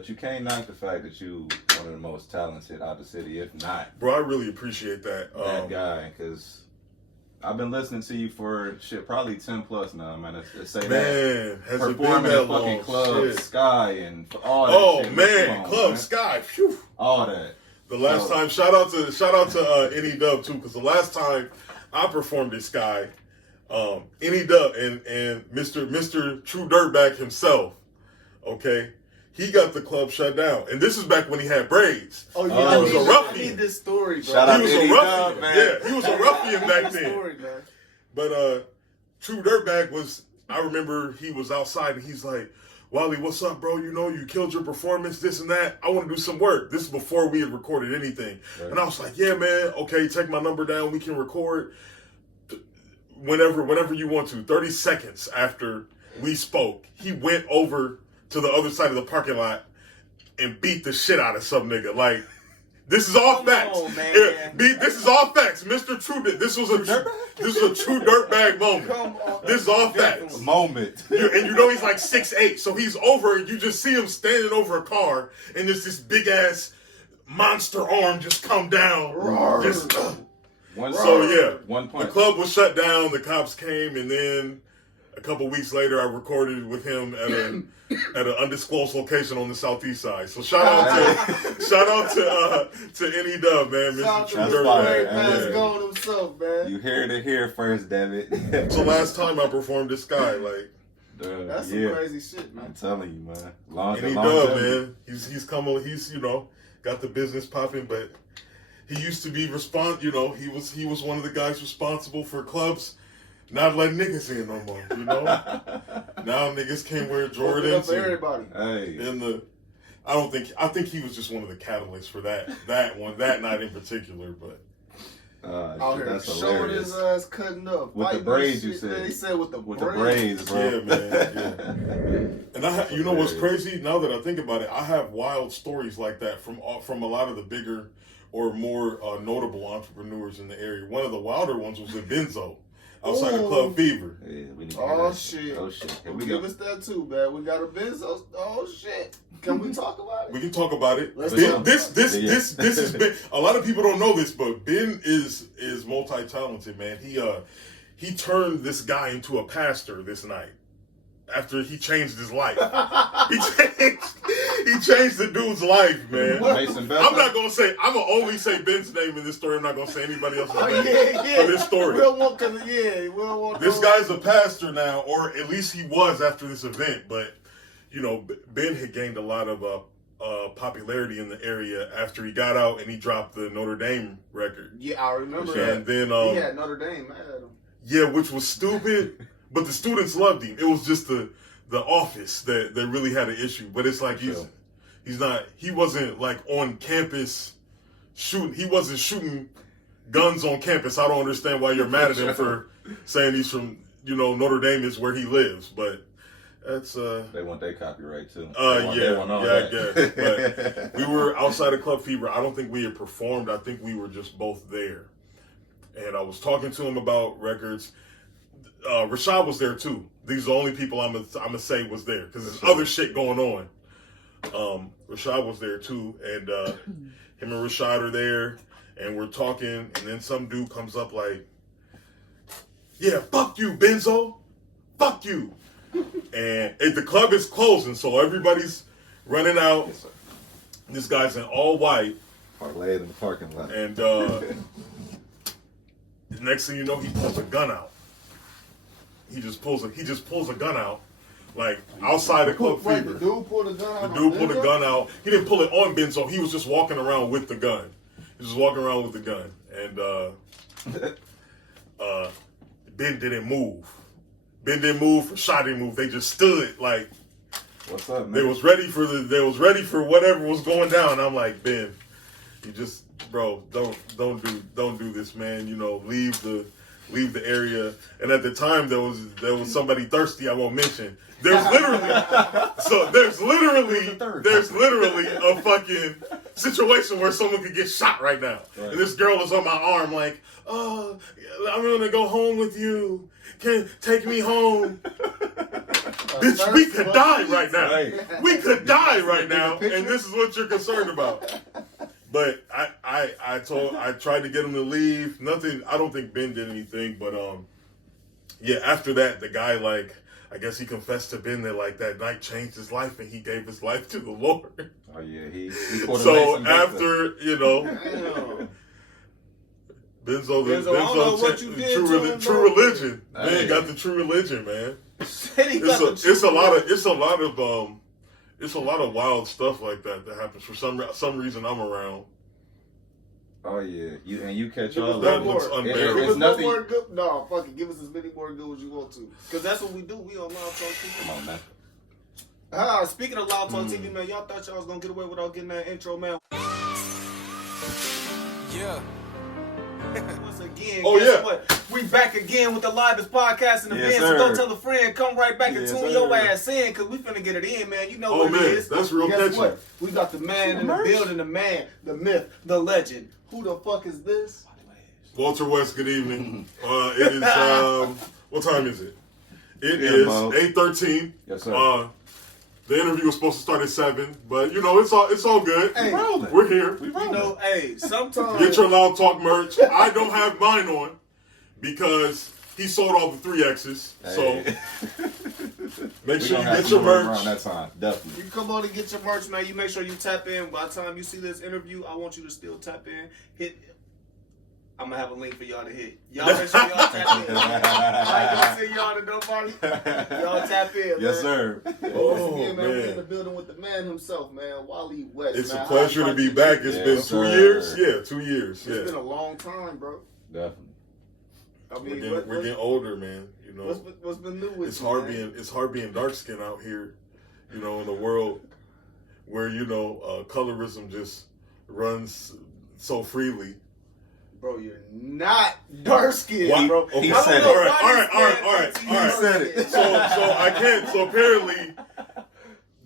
But you can't knock the fact that you one of the most talented out the city, if not. Bro, I really appreciate that. That guy, because I've been listening to you for probably 10 plus now, man. Has it been that in long? Fucking Club Shit. Sky and all that. Oh shit. man, Club Sky. Phew. All that. The last time, shout out to Any Dub too, because the last time I performed at Sky, Any Dub and Mr. True Dirtbag himself, okay, he got the club shut down, and this is back when he had braids. Oh yeah, he was a ruffian. I need this story, bro. Shout out He was to a Any ruffian. Dub, man. Yeah, he was a ruffian back then. Story, man. But True Dirtbag was. I remember he was outside and he's like, Wally, what's up, bro? You know, you killed your performance, this and that. I want to do some work. This is before we had recorded anything. Right. And I was like, yeah, man. Okay, take my number down. We can record whenever you want to. 30 seconds after we spoke, he went over to the other side of the parking lot and beat the shit out of some nigga. Like, this is all facts. This is all facts. Mr. True, this was a true dirtbag moment. This is all facts. Moment. And you know he's like 6'8", so he's over, and you just see him standing over a car, and there's this big ass monster arm just come down. One the club was shut down. The cops came, and then a couple weeks later, I recorded with him at an undisclosed location on the southeast side. So shout out to Any Dub, man. Mr. True Dirtbag, man. Going himself, man. You heard it here first, damn it. It's the last time I performed this guy, like. That's some crazy shit, man. I'm telling you, man. Any Dub, man. He's got the business popping, but he used to be he was one of the guys responsible for clubs not letting niggas in no more, you know? Now niggas can't wear Jordans. For everybody. Hey. I think he was just one of the catalysts for that night in particular, but. Out here showing his ass cutting up. With the braids, you said. He said with the braids, bro. Yeah, man. Yeah. And you know what's crazy? Now that I think about it, I have wild stories like that from a lot of the bigger or more notable entrepreneurs in the area. One of the wilder ones was in Benzo. Outside of Club Fever. Yeah, we need shit. Oh shit. Here we give us that too, man. We got a Benzo. Oh shit. Can we talk about it? We can talk about it. Let's Ben, this is Ben. A lot of people don't know this, but Ben is multi-talented, man. He turned this guy into a pastor this night. After he changed his life. He changed the dude's life, man. I'm gonna only say Ben's name in this story. I'm not gonna say anybody else's name for this story. This guy's a pastor now, or at least he was after this event, but you know, Ben had gained a lot of popularity in the area after he got out and he dropped the Notre Dame record. Yeah, I remember that. And then he had Notre Dame mad at him. Yeah, which was stupid. But the students loved him. It was just the office that really had an issue. But it's like he wasn't like on campus shooting. He wasn't shooting guns on campus. I don't understand why you're mad at him for saying he's from, Notre Dame is where he lives. But that's they want their copyright too. I guess. But we were outside of Club Fever. I don't think we had performed. I think we were just both there. And I was talking to him about records. Rashad was there too. These are the only people I'm gonna say was there because there's other shit going on. Rashad was there too, and him and Rashad are there, and we're talking, and then some dude comes up like, "Yeah, fuck you, Benzo, fuck you," and the club is closing, so everybody's running out. Yes, this guy's in all white, parlayed in the parking lot, and the next thing you know, he pulls a gun out. He just pulls a gun out, like outside the Club Fever. The dude pulled a gun out. The dude pulled a gun out. He didn't pull it on Benzo. He was just walking around with the gun. And Ben didn't move. Rashad didn't move. They just stood like. What's up, man? They was ready for whatever was going down. I'm like, Ben, you just, bro, don't do this, man. Leave the area. And at the time there was somebody thirsty I won't mention. There's literally a fucking situation where someone could get shot right now. Right. And this girl is on my arm like, "Oh, I'm gonna go home with you. Can take me home." Bitch, we could die right now. Right. We could die right now, and this is what you're concerned about. But I tried to get him to leave. Nothing. I don't think Ben did anything. But yeah. After that, the guy I guess he confessed to Ben that that night changed his life, and he gave his life to the Lord. Oh yeah, he So after Benzo, true religion. Man got the true religion, man. It's a lot of wild stuff like that happens for some reason I'm around. Oh yeah, you catch all that of looks it. unbearable. Give us no more good. No, fuck it. Give us as many more good as you want to. Because that's what we do. We on Loud Talk TV. Come on, man. Speaking of Loud Talk TV, man, y'all thought y'all was going to get away without getting that intro, man. Yeah. Once again, what? We back again with the livest podcast in the biz. So go tell a friend, come right back and tune your ass in, because we finna get it in, man. You know what it is. That's real catchy. What? We got the man in the building, the man, the myth, the legend. Who the fuck is this? Walter West, good evening. It is, what time is it? It is 8:13. Yes, sir. The interview was supposed to start at 7, but it's all good. Hey, we're here. Sometimes get your Loud Talk merch. I don't have mine on because he sold all the 3X's. So make sure you get your merch around that time. Definitely. You come on and get your merch, man. You make sure you tap in. By the time you see this interview, I want you to still tap in. I'm gonna have a link for y'all to hit. Y'all make sure y'all tap in. I ain't gonna send y'all to nobody. Y'all tap in, man. Yes, sir. Once again, man, we're in the building with the man himself, man, Wally West. It's man. a pleasure to be back. It's been 2 years. Yeah, 2 years. It's been a long time, bro. Definitely. I mean, we're getting older, man. What's been new with it's hard being dark skinned out here, in the world where colorism just runs so freely. Bro, you're not dark skinned, bro. Okay. He said it. All right. He said it. So I can't. So apparently,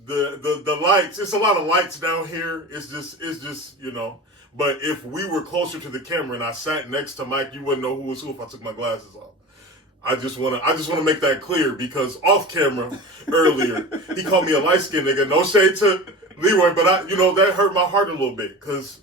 the lights. It's a lot of lights down here. It's just. But if we were closer to the camera and I sat next to Mike, you wouldn't know who was who if I took my glasses off. I just wanna make that clear because off camera earlier he called me a light skinned nigga. No shade to Leroy, but that hurt my heart a little bit because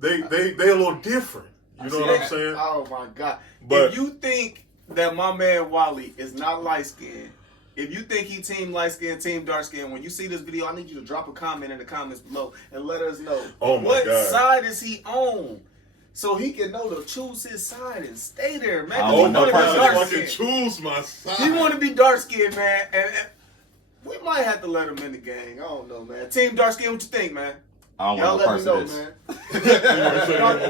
they a little different. You know what I'm saying? Oh my God. But if you think that my man Wally is not light skinned, if you think he team light skinned, team dark skinned, when you see this video, I need you to drop a comment in the comments below and let us know what side is he on, so he can know to choose his side and stay there, man. I can choose my side. He want to be dark skinned, man, and we might have to let him in the gang. I don't know, man. Team dark skinned, what you think, man? Y'all let me know, man.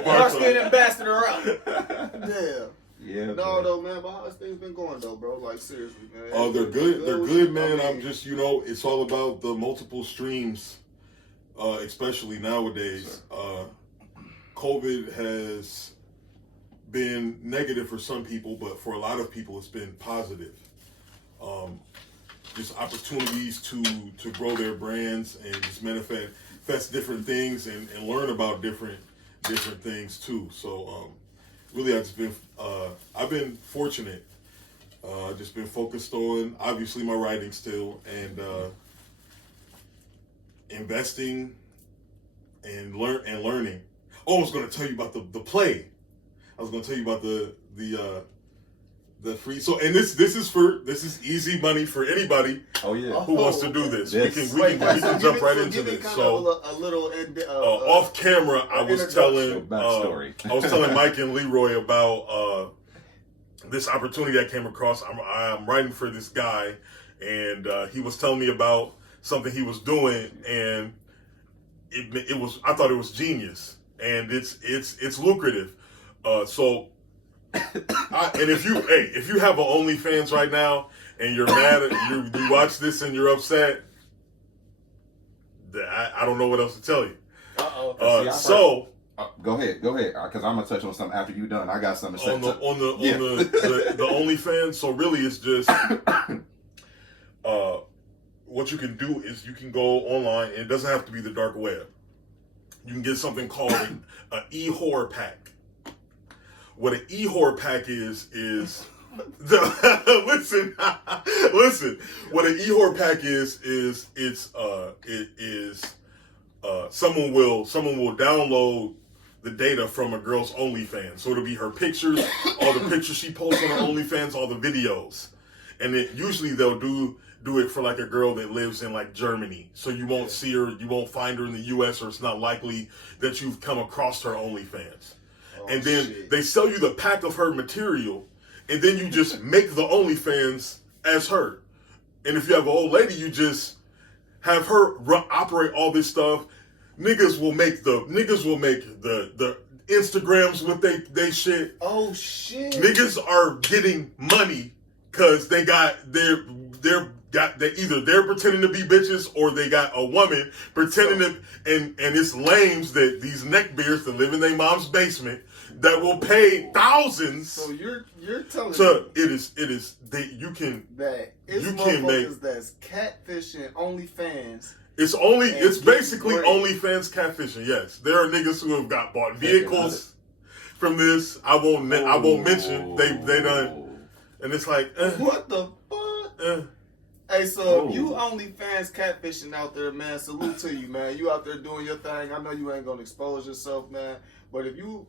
Dark skinned ambassador out. Yeah. Yeah. No, though, man. But how's things been going, though, bro? Like, seriously, man. Oh, they're good. They're good, man. I'm just, it's all about the multiple streams, especially nowadays. COVID has been negative for some people, but for a lot of people, it's been positive. Just opportunities to grow their brands and just manifest different things and learn about different things too. So really, I've been fortunate. Just been focused on obviously my writing still and investing and learning. Oh, I was going to tell you about the play. I was going to tell you about the free. So, and this is easy money for anybody. Oh yeah. Who wants to do this? We can jump right into this. So, a little off camera, I was telling Mike and Leroy about this opportunity I came across. I'm writing for this guy, and he was telling me about something he was doing, and I thought it was genius, and it's lucrative. So. And if you have an OnlyFans right now and you're mad at you watch this and you're upset, I don't know what else to tell you. Go ahead, because I'm gonna touch on something after you're done. I got something to say. On the OnlyFans. So really, it's just what you can do is you can go online, and it doesn't have to be the dark web. You can get something called an e-horror pack. What an e-horror pack is listen, Listen, what an e-whore pack is someone will download the data from a girl's OnlyFans. So it'll be her pictures, all the pictures she posts on her OnlyFans, all the videos. And usually they'll do it for like a girl that lives in like Germany. So you won't see her, you won't find her in the US, or it's not likely that you've come across her OnlyFans. And then they sell you the pack of her material, and then you just make the OnlyFans as her. And if you have an old lady, you just have her operate all this stuff. Niggas will make the Instagrams with they shit. Oh shit! Niggas are getting money because they got either they're pretending to be bitches, or they got a woman pretending to, and it's lames that these neckbeards that live in their mom's basement that will pay thousands. So you're telling me you can motherfuckers that's catfishing OnlyFans. It's basically OnlyFans catfishing. Yes, there are niggas who have bought vehicles from this. I won't mention they done, and it's like what the fuck. Hey, so if you OnlyFans catfishing out there, man, salute to you, man. You out there doing your thing. I know you ain't gonna expose yourself, man. But if you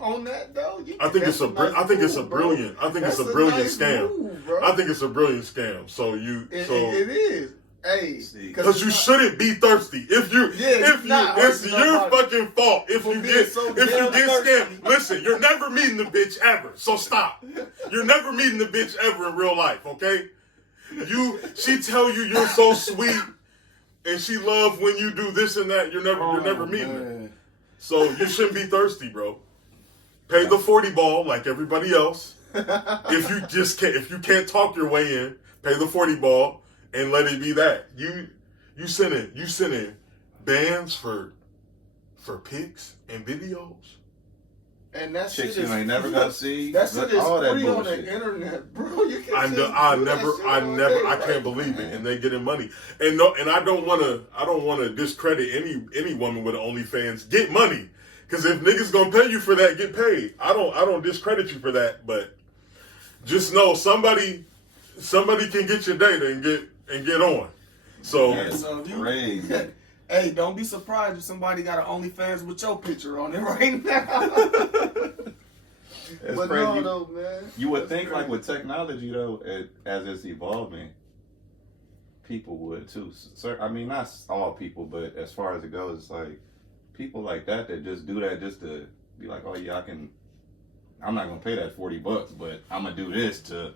own that though, I think it's a brilliant scam. Move, I think it's a brilliant scam. So it is. Hey, because you shouldn't be thirsty. It's your fucking fault if you get scammed. Listen, you're never meeting the bitch ever. So stop. You're never meeting the bitch ever in real life, okay? She tell you you're so sweet, and she love when you do this and that. You're never meeting her. So you shouldn't be thirsty, bro. Pay the 40 ball like everybody else. If you can't talk your way in, pay the 40 ball and let it be that. You sending bands for pics and videos. And that shit shit you ain't never gonna see. That shit is all that free on bullshit. the internet, bro. You can I can't believe it, and they getting money. And I don't wanna discredit any woman with OnlyFans. Get money, because if niggas gonna pay you for that, get paid. I don't discredit you for that, but just know somebody can get your data and get on. So crazy. Hey, don't be surprised if somebody got an OnlyFans with your picture on it right now. But crazy. No, man. You would think like with technology though, as it's evolving, people would too. So, I mean, not all people, but as far as it goes, it's like people like that just do that just to be like, oh yeah, I'm not gonna pay that $40, but I'm gonna do this to.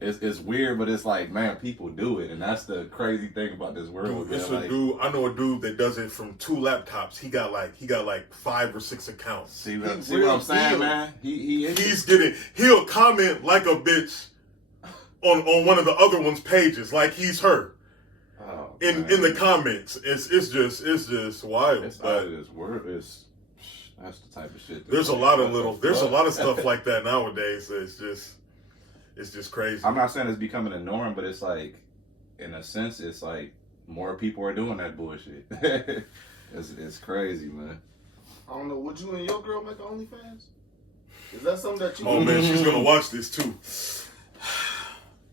It's weird, but it's like, man, people do it, and that's the crazy thing about this world. Dude, I know a dude that does it from 2 laptops. He got like 5 or 6 accounts. See what I'm saying, man? He'll comment like a bitch on one of the other one's pages, like he's her. Oh, in the comments. It's just wild. It's out of this world. That's the type of shit. There's a lot of stuff like that nowadays. It's just crazy. I'm not saying it's becoming a norm, but it's like, in a sense, it's like more people are doing that bullshit. It's crazy, man. I don't know. Would you and your girl make OnlyFans? Is that something that you? Oh man, she's gonna watch this too.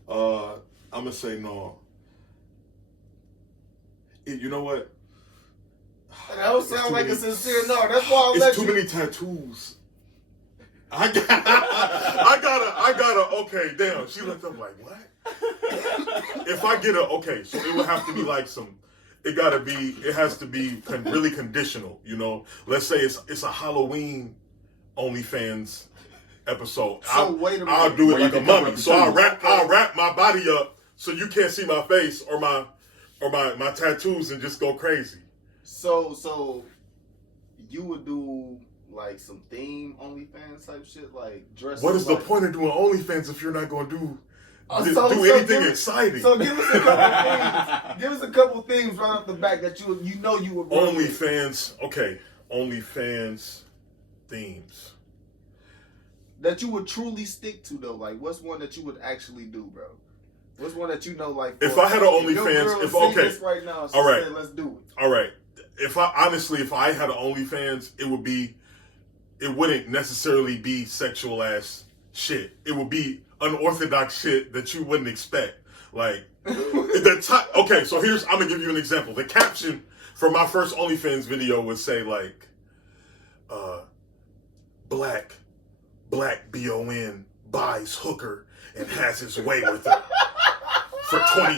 I'm gonna say no. You know what? That don't sound like a sincere no. That's why I'll let you. It's too many tattoos. I gotta, okay, damn. She looked up like, what? If I get so it would have to be like it has to be really conditional, you know? Let's say it's a Halloween OnlyFans episode. I'll do it like a mummy. So I'll wrap my body up so you can't see my face or my tattoos and just go crazy. So you would do like some theme OnlyFans type shit, like dress. What is the point of doing OnlyFans if you're not gonna do anything exciting? So give us a couple themes. Give us a couple themes right off the back that you would. OnlyFans, okay. OnlyFans themes that you would truly stick to though. Like, what's one that you would actually do, bro? What's one that you know, like? If I had an OnlyFans, this right now, all right, said, let's do it. All right. If I had an OnlyFans, it wouldn't necessarily be sexual ass shit. It would be unorthodox shit that you wouldn't expect. Like, okay, so I'm gonna give you an example. The caption for my first OnlyFans video would say, like, black BON buys hooker and has his way with her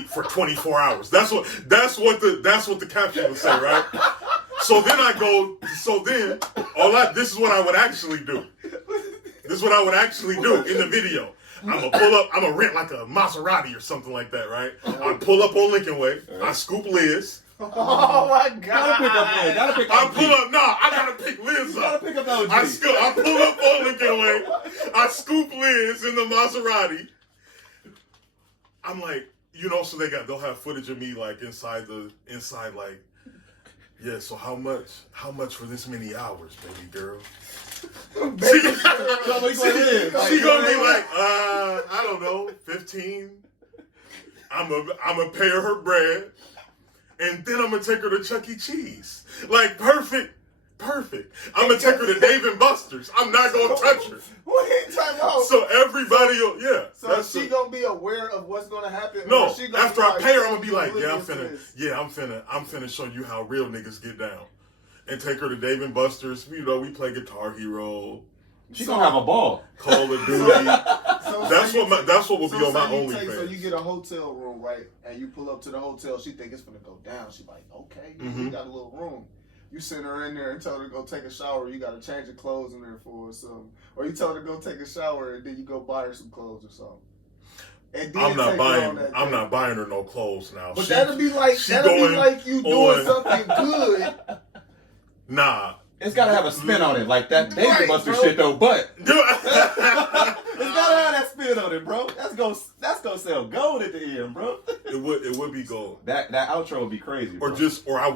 for 24 hours. That's what the caption would say, right? So then this is what I would actually do. This is what I would actually do in the video. I'm gonna rent like a Maserati or something like that, right? I pull up on Lincoln Way, I scoop Liz. Oh my God! Gotta pick up. I gotta pick Liz up. Gotta pick up OG. I pull up on Lincoln Way, I scoop Liz in the Maserati. I'm like, so they'll have footage of me like inside like, yeah. So how much for this many hours, baby girl? She gonna be like, I don't know, 15. I'm gonna pay her bread, and then I'm gonna take her to Chuck E. Cheese. Like, perfect. I'm gonna take her to Dave and Buster's. I'm not gonna touch her. Wait, time out. So everybody, yeah. So she gonna be aware of what's gonna happen? No, like, after I pay her, I'm gonna be like, I'm finna show you how real niggas get down, and take her to Dave and Buster's. We play Guitar Hero. She gonna have a ball. Call of Duty. That's what will be on my OnlyFans. So you get a hotel room, right? And you pull up to the hotel. She think it's gonna go down. She like, okay, we got a little room. You send her in there and tell her to go take a shower. You got to change your clothes in there for her or something. Or you tell her to go take a shower and then you go buy her some clothes or something. And then I'm not buying her no clothes now. But that'll be like you doing something good. Nah. It's gotta have a spin on it, like that Baby Buster shit though. But it's gotta have that spin on it, bro. That's gonna sell gold at the end, bro. It would be gold. That outro would be crazy. Bro. Or I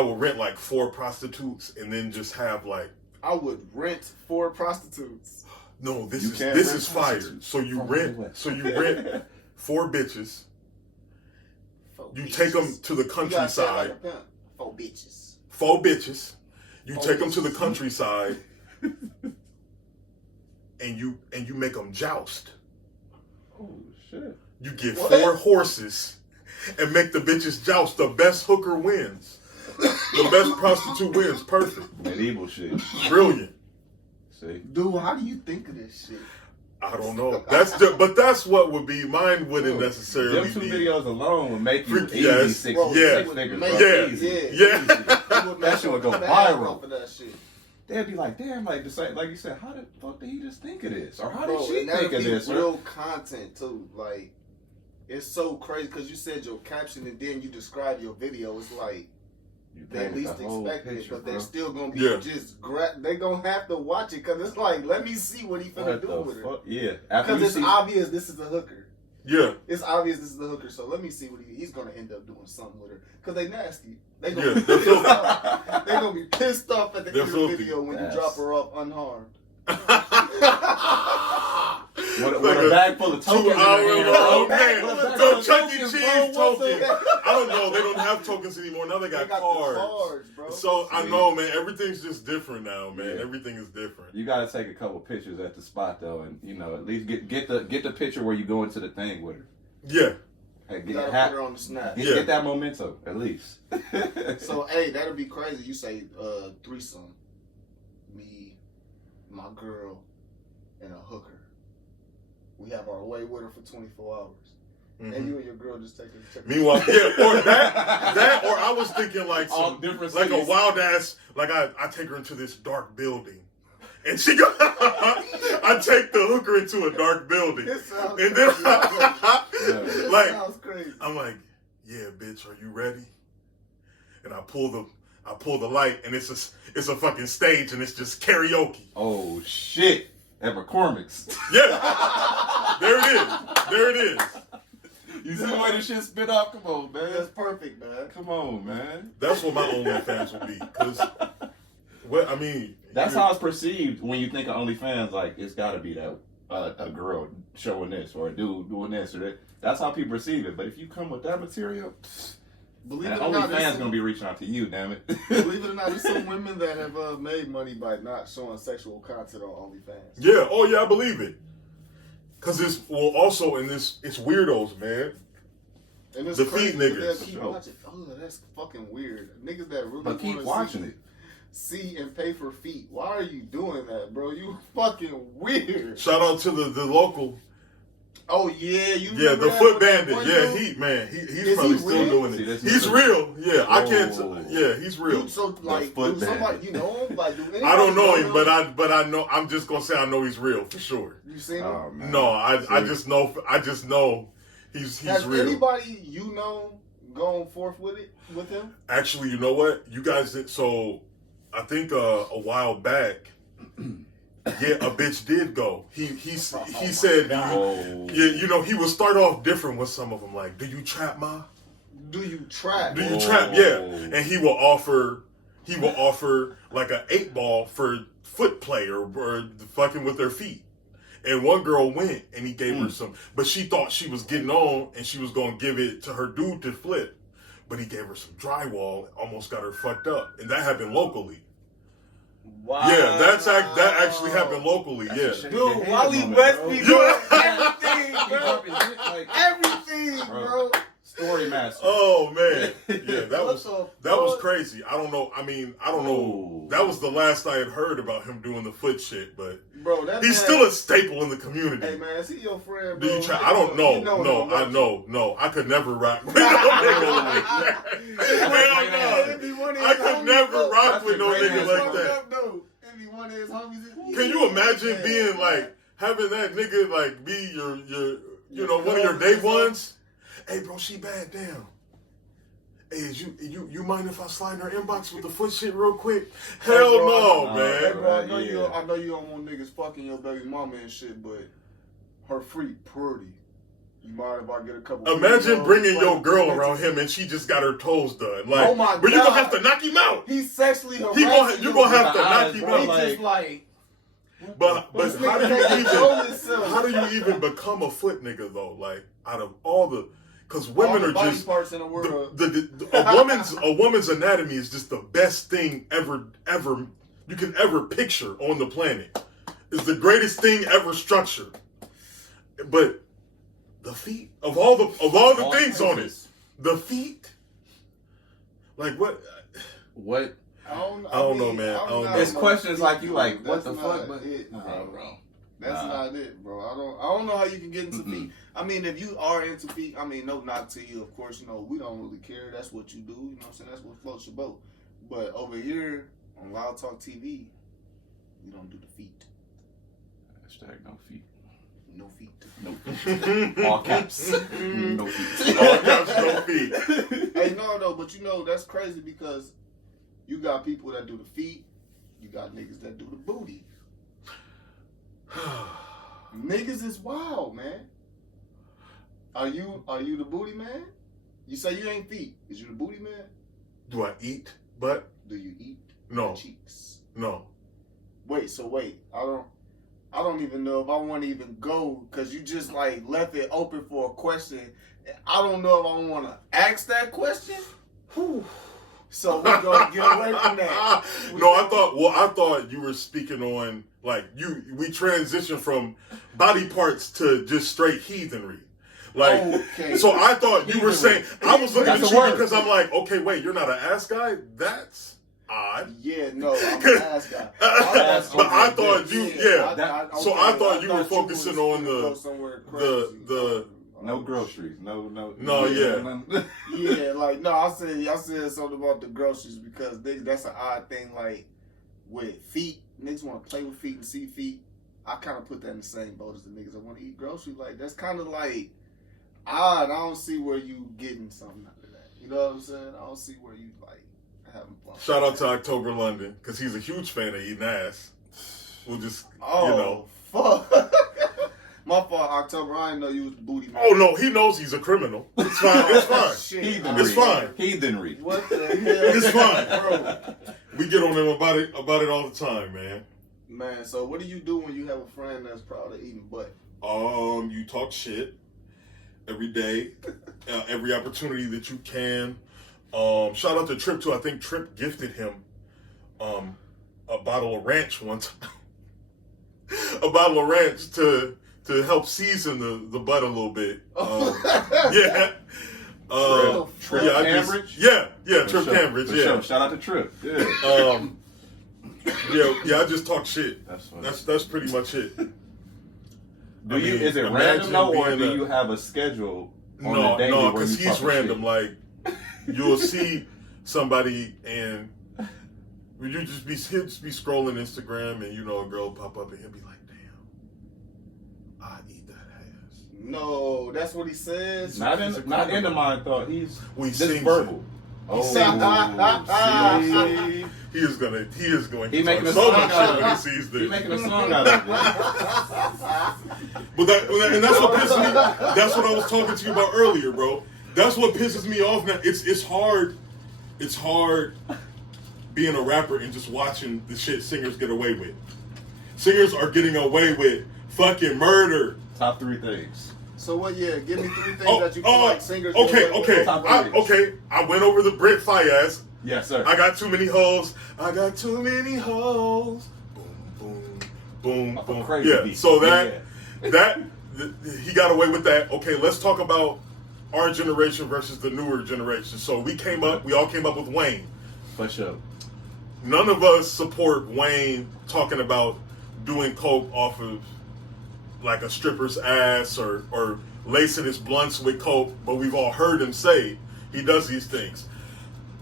would rent like 4 prostitutes and then just have like. I would rent 4 prostitutes. No, this is fire. So you rent 4 bitches. You take them to the countryside. 4 bitches. 4 bitches. You take them to the countryside, and you make them joust. Oh shit! You get 4 horses, and make the bitches joust. The best hooker wins. The best prostitute wins. Perfect. Medieval shit. Brilliant. See, dude, how do you think of this shit? I don't know. But that's what would be. Mine wouldn't necessarily them 2 be. videos alone would make you easy yes. 6 Yeah. niggas. Yeah. Easy. Yeah. That shit would go viral. For that shit. They'd be like, damn, like you said, how the fuck did he just think of this? Or how did she think of this? Real content too. Like, it's so crazy because you said your caption and then you describe your video. It's like they least expect it, but they're still gonna be they gonna have to watch it because it's like, let me see what he finna do with her. Yeah, because it's obvious this is a hooker. Yeah, it's obvious this is the hooker. So let me see what he's gonna end up doing something with her because they nasty. They gonna they're gonna be pissed off at the end of the video when you drop her off unharmed. With a bag full of tokens. 2 hours. Oh man, so Chuck E. Cheese tokens. I don't know. They don't have tokens anymore. Now they got cards. Bro. So I know, man. Everything's just different now, man. Yeah. Everything is different. You gotta take a couple pictures at the spot though, and at least get the picture where you go into the thing with her. Yeah. Hey, put her on the snap. Get that memento at least. So hey, that'll be crazy. You say threesome, me, my girl, and a hooker. We have our way with her for 24 hours. Mm-hmm. And you and your girl just take it. Meanwhile, or that, or I was thinking like some different like a wild ass, like I take her into this dark building. And she go, I take the hooker into a dark building. And then like, sounds crazy. I'm like, yeah, bitch, are you ready? And I pull the light and it's a fucking stage and it's just karaoke. Oh shit. At McCormick's. Yeah. There it is. You see the way this shit spit up? Come on, man. That's perfect, man. Come on, man. That's what my OnlyFans would be. Cause that's how it's perceived when you think of OnlyFans. Like, it's got to be that a girl showing this or a dude doing this or that. That's how people perceive it. But if you come with that material, believe And it or not, OnlyFans gonna be reaching out to you, damn it. believe it or not, there's some women that have made money by not showing sexual content on OnlyFans. Yeah, oh yeah, I believe it. Cause it's also in this, it's weirdos, man. And it's The crazy feet that niggas. keep watching. Oh, that's fucking weird. Niggas that really But keep wanna watching it. see and pay for feet. Why are you doing that, bro? You fucking weird. Shout out to the local. Oh yeah, you Yeah, remember the that Foot with that Bandit. one Yeah, dude? he's Is probably he still real? doing See, it. this He's is- real. Yeah, I can't. Whoa. Yeah, he's real. Dude, so like, Foot do somebody Bandit. you know him? Like, do anybody I don't know him, him? but I know. I'm just gonna say I know he's real for sure. You seen him? Oh, man. No, I See? just know he's Has real. anybody you know gone forth with him? Actually, you know what? You guys did. So I think a while back, yeah, a bitch did go. He said, Oh. yeah, you know, he would start off different with some of them, like, "Do you trap, ma? Do you trap? Do you Oh. trap?" Yeah, and he will offer like an 8-ball for foot play or fucking with their feet. And one girl went and he gave her some, but she thought she was getting on and she was gonna give it to her dude to flip, but he gave her some drywall, almost got her fucked up, and that happened locally. Wow. Yeah, that actually happened locally. That's Yeah. a shame. Dude, Your Wally head West moment, be bro. doing everything, He bro. dropping shit like Everything, bro. story master. Oh man, yeah, that was What the that was fuck? crazy. I don't know. I mean, I don't know. Oh. That was the last I had heard about him doing the foot shit, but Bro, that he's man, still a staple in the community. Hey man, is he your friend, Do bro? you try? I don't know. You No, him, I don't know. No, I could never rock with no nigga like that. Hell no. It'd be one of I his could homies, never though. rock That's with a no great nigga ass like fuck that. Up, though. It'd be one of his homies. Can you imagine Yeah, being man. like having that nigga like be your you know one of your day ones? Hey bro, she bad. Damn. Hey, is you mind if I slide in her inbox with the foot shit real quick? Hell bro, no, I- man. Hey bro, I know Yeah. you don't want niggas fucking your baby mama and shit, but her freak pretty. You mind if I get a couple? Imagine videos, bringing your like, girl bitches? around him and she just got her toes done. Like, Oh my but you gonna God. have to knock him out. He's sexually You harassing gonna have to the knock eyes, him bro, He's out. just like, But this how do nigga can't you control even himself. how do you even become a foot nigga though? Like out of all the, because women all the are body just parts in the world. a woman's anatomy is just the best thing ever you can ever picture on the planet. It's the greatest thing ever structured. But the feet of all the things on it, the feet. Like what? What? I don't know, man. I don't know. It's questions like you like, what That's the fuck? not But it, nah, bro. That's Nah. not it, bro. I don't know how you can get into feet. I mean, if you are into feet, I mean, no knock to you. Of course, you know, we don't really care. That's what you do. You know what I'm saying? That's what floats your boat. But over here on Loudtalktv, we don't do the feet. Hashtag no feet. No feet. No feet. All caps. No feet. All caps, no feet. Hey, no, but you know, that's crazy because you got people that do the feet. You got niggas that do the booty. Niggas is wild, man. Are you the booty man? You say you ain't feet. Is you the booty man? Do I eat butt? Do you eat No. the cheeks? No. Wait. I don't even know if I want to even go because you just like left it open for a question. I don't know if I want to ask that question. Whew. So we're gonna get away from that. No, I thought you were speaking on like we transitioned from body parts to just straight heathenry. Like, Okay. so I thought you were saying, I was looking That's at a you word. because I'm like, okay, wait, you're not an ass guy? That's odd. Yeah, no, I'm an ass guy. But I thought you, yeah. So I okay, thought you were was focusing on gonna the- go somewhere crazy. the- No groceries. No. No, yeah. Yeah, like no, I said something about the groceries because that's an odd thing. Like with feet, niggas want to play with feet and see feet. I kind of put that in the same boat as the niggas that want to eat groceries. Like that's kind of like odd. I don't see where you getting something out of that. You know what I'm saying? I don't see where you like having fun. Shout out to October London because he's a huge fan of eating ass. We'll just, Oh, you know. fuck. My fault, October. I didn't know you was the booty man. Oh no, he knows he's a criminal. It's fine. It's fine. Shit. Heathenry. It's fine. Heathenry. What the hell? It's fine. Bro. We get on him about it all the time, man. Man, so what do you do when you have a friend that's proud of eating butt? You talk shit every day, every opportunity that you can. Shout out to Trip too. I think Trip gifted him a bottle of ranch one time. A bottle of ranch to help season the butt a little bit. Yeah. Trip Cambridge? Trip Cambridge. Yeah. Sure. Shout out to Trip. Yeah. Yeah. I just talk shit. That's funny. That's pretty much it. Is it random though, or do you have a schedule? No, because he's random. Shit? Like you'll see somebody and you just be scrolling Instagram and a girl pop up and he'll be like, "Damn, I eat that ass." No, that's what he says. Not in the mind thought. He's verbal. Oh, see? He is going He to making talk a so song much out shit of when he it. sees this. He making a song out of it. But that's what pisses me. That's what I was talking to you about earlier, bro. That's what pisses me off now. It's hard. It's hard being a rapper and just watching the shit singers get away with. Singers are getting away with fucking murder. Top 3 things. So what? Yeah, give me 3 things that you feel like singers. Okay. I went over the Brent Fayez. Yes, sir. I got too many hoes. I got too many hoes. Boom, boom, boom, boom. Crazy beat. So that he got away with that. Okay, let's talk about our generation versus the newer generation. So we all came up with Wayne. For sure. None of us support Wayne talking about doing coke off of like a stripper's ass or lacing his blunts with coke, but we've all heard him say he does these things.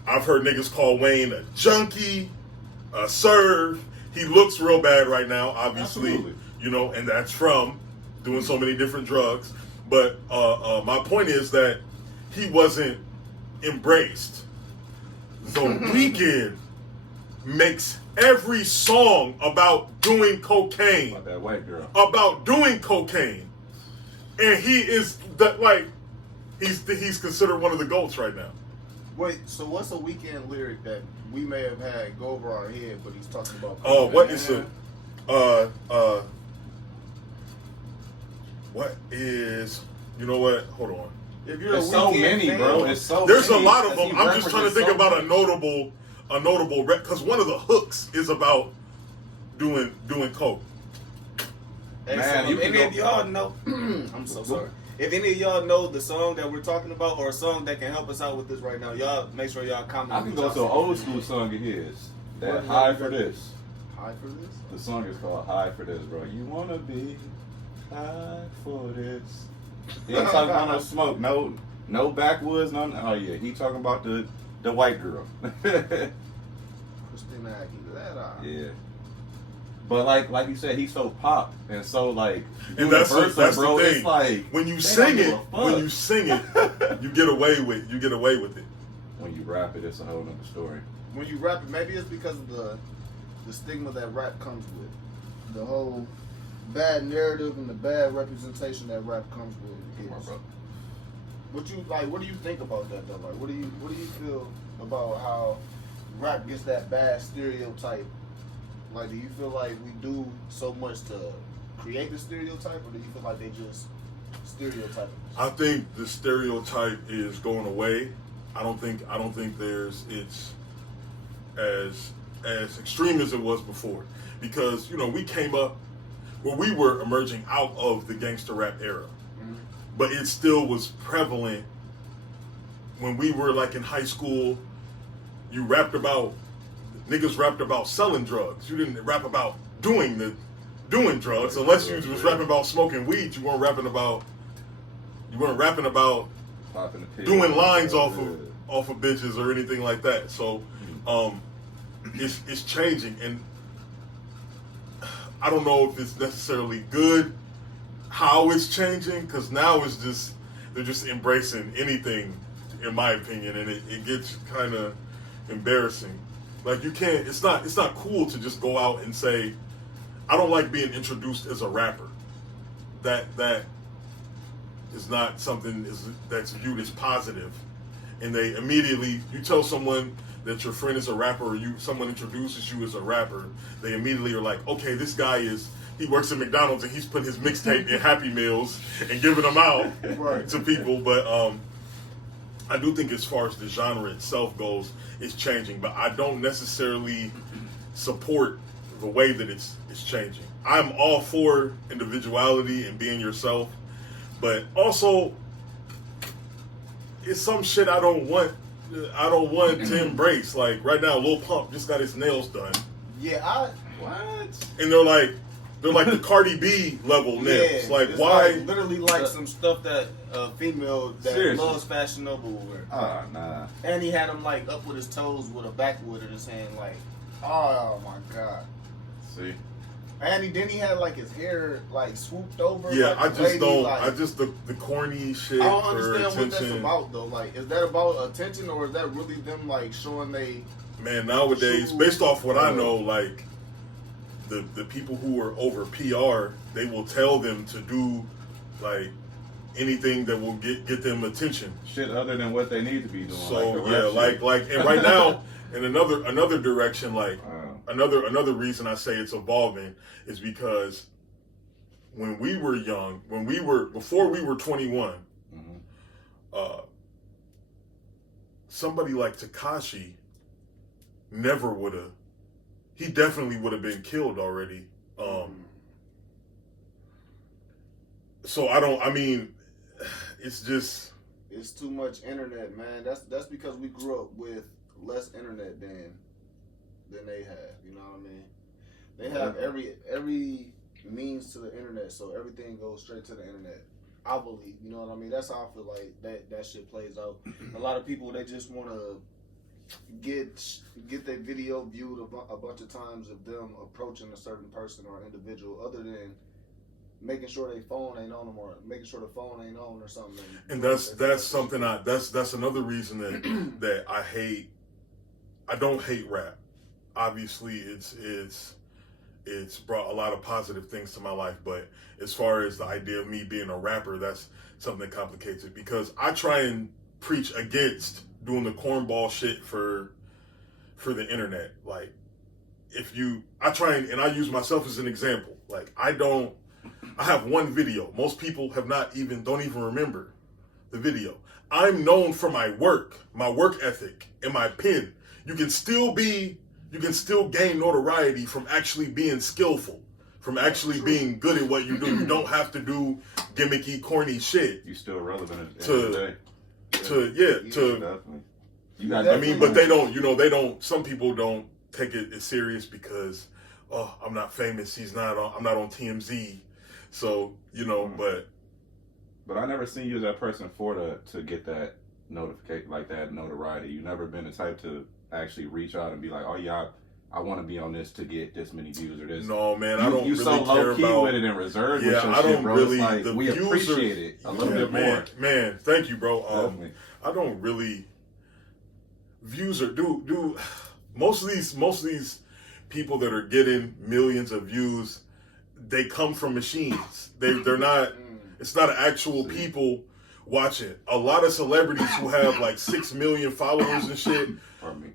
I've heard niggas call Wayne a junkie, a serve. He looks real bad right now, obviously. Absolutely. And that's from doing so many different drugs. But my point is that he wasn't embraced. The Weeknd makes every song about doing cocaine. About that white girl. About doing cocaine. And he is he's considered one of the GOATs right now. Wait, so what's a Weeknd lyric that we may have had go over our head, but he's talking about? What is it? What is? You know what? Hold on. If you're There's so many, fan, bro. There's a lot of them. I'm just trying to think about a notable because one of the hooks is about doing coke. Man, if any of y'all know, I'm so sorry. If any of y'all know the song that we're talking about or a song that can help us out with this right now, y'all make sure y'all comment. I can go to an old school song of his. That High for This. High for This? The song is called High for This, bro. You wanna be high for this. He ain't talking about no smoke, no backwoods, no. Oh yeah, he talking about the white girl. Christina Aguilera. Yeah. But like you said, he's so pop and so like and that's bro. The thing. It's like when you sing it, you get away with it. When you rap it, it's a whole nother story. When you rap it, maybe it's because of the stigma that rap comes with. The whole bad narrative and the bad representation that rap comes with. Come on, bro. What do you think about that though? Like what do you feel about how rap gets that bad stereotype? Like, do you feel like we do so much to create the stereotype, or do you feel like they just stereotype? I think the stereotype is going away. I don't think it's as extreme as it was before, because we came up where we were emerging out of the gangster rap era, but it still was prevalent when we were like in high school. Niggas rapped about selling drugs. You didn't rap about doing drugs unless you was rapping about smoking weed. You weren't rapping about doing lines off of bitches or anything like that. So it's changing, and I don't know if it's necessarily good how it's changing, because now they're just embracing anything, in my opinion, and it gets kind of embarrassing. Like it's not cool to just go out and say, I don't like being introduced as a rapper. That is not something that's viewed as positive. And they immediately, you tell someone that your friend is a rapper, or someone introduces you as a rapper, they immediately are like, okay, this guy he works at McDonald's and he's putting his mixtape in Happy Meals and giving them out to people. But I do think as far as the genre itself goes, it's changing, but I don't necessarily support the way that it's changing. I'm all for individuality and being yourself, but also it's some shit I don't want to embrace. Like right now, Lil Pump just got his nails done. Yeah, What? And they're like the Cardi B level nails. Yeah, Like it's why? like, literally like some stuff that a female that Seriously? loves Fashion Nova will wear. Oh, nah. And he had him like up with his toes with a backwood in his hand, like, oh my god. See? And then he had like his hair like swooped over. Yeah, like I a just lady, don't. like, I just the corny shit. I don't for understand what that's attention. about though. Like, is that about attention or is that really them like showing they? Man, nowadays, based off what I know, like the people who are over PR, they will tell them to do like anything that will get them attention. Shit other than what they need to be doing. So like the yeah, rap shit. like and right now, in another direction, like Wow. another reason I say it's evolving is because when we were young, before we were 21, somebody like Tekashi never would have. He definitely would have been killed already. So I mean, it's just. It's too much internet, man. That's because we grew up with less internet than they have. You know what I mean? They have every means to the internet, so everything goes straight to the internet. I believe, you know what I mean? That's how I feel like that shit plays out. A lot of people, they just want to get their video viewed a bunch of times of them approaching a certain person or individual, other than making sure their phone ain't on them or making sure the phone ain't on or something. And that's something that's another reason that I hate. I don't hate rap. Obviously, it's brought a lot of positive things to my life, but as far as the idea of me being a rapper, that's something that complicates it, because I try and preach against doing the cornball shit for the internet. Like, I try and I use myself as an example. Like, I have one video. Most people don't even remember the video. I'm known for my work ethic, and my pen. You can still gain notoriety from actually being skillful, from actually being good at what you do. You don't have to do gimmicky, corny shit. You still relevant at the end of the day. Definitely. I mean, but they don't, some people don't take it as serious because, oh, I'm not famous. I'm not on TMZ. So, But I never seen you as that person to get that notification, like that notoriety. You never been the type to actually reach out and be like, oh yeah, I want to be on this to get this many views or this. No, man, I don't you really so care low key about with it and reserved. Yeah, with your I don't shit, bro. really. It's like, we appreciate it a little bit more. Man, thank you, bro. Definitely. I don't really. Views are do most of these people that are getting millions of views, they come from machines. They're not. It's not actual people watching. A lot of celebrities who have like 6 million followers and shit,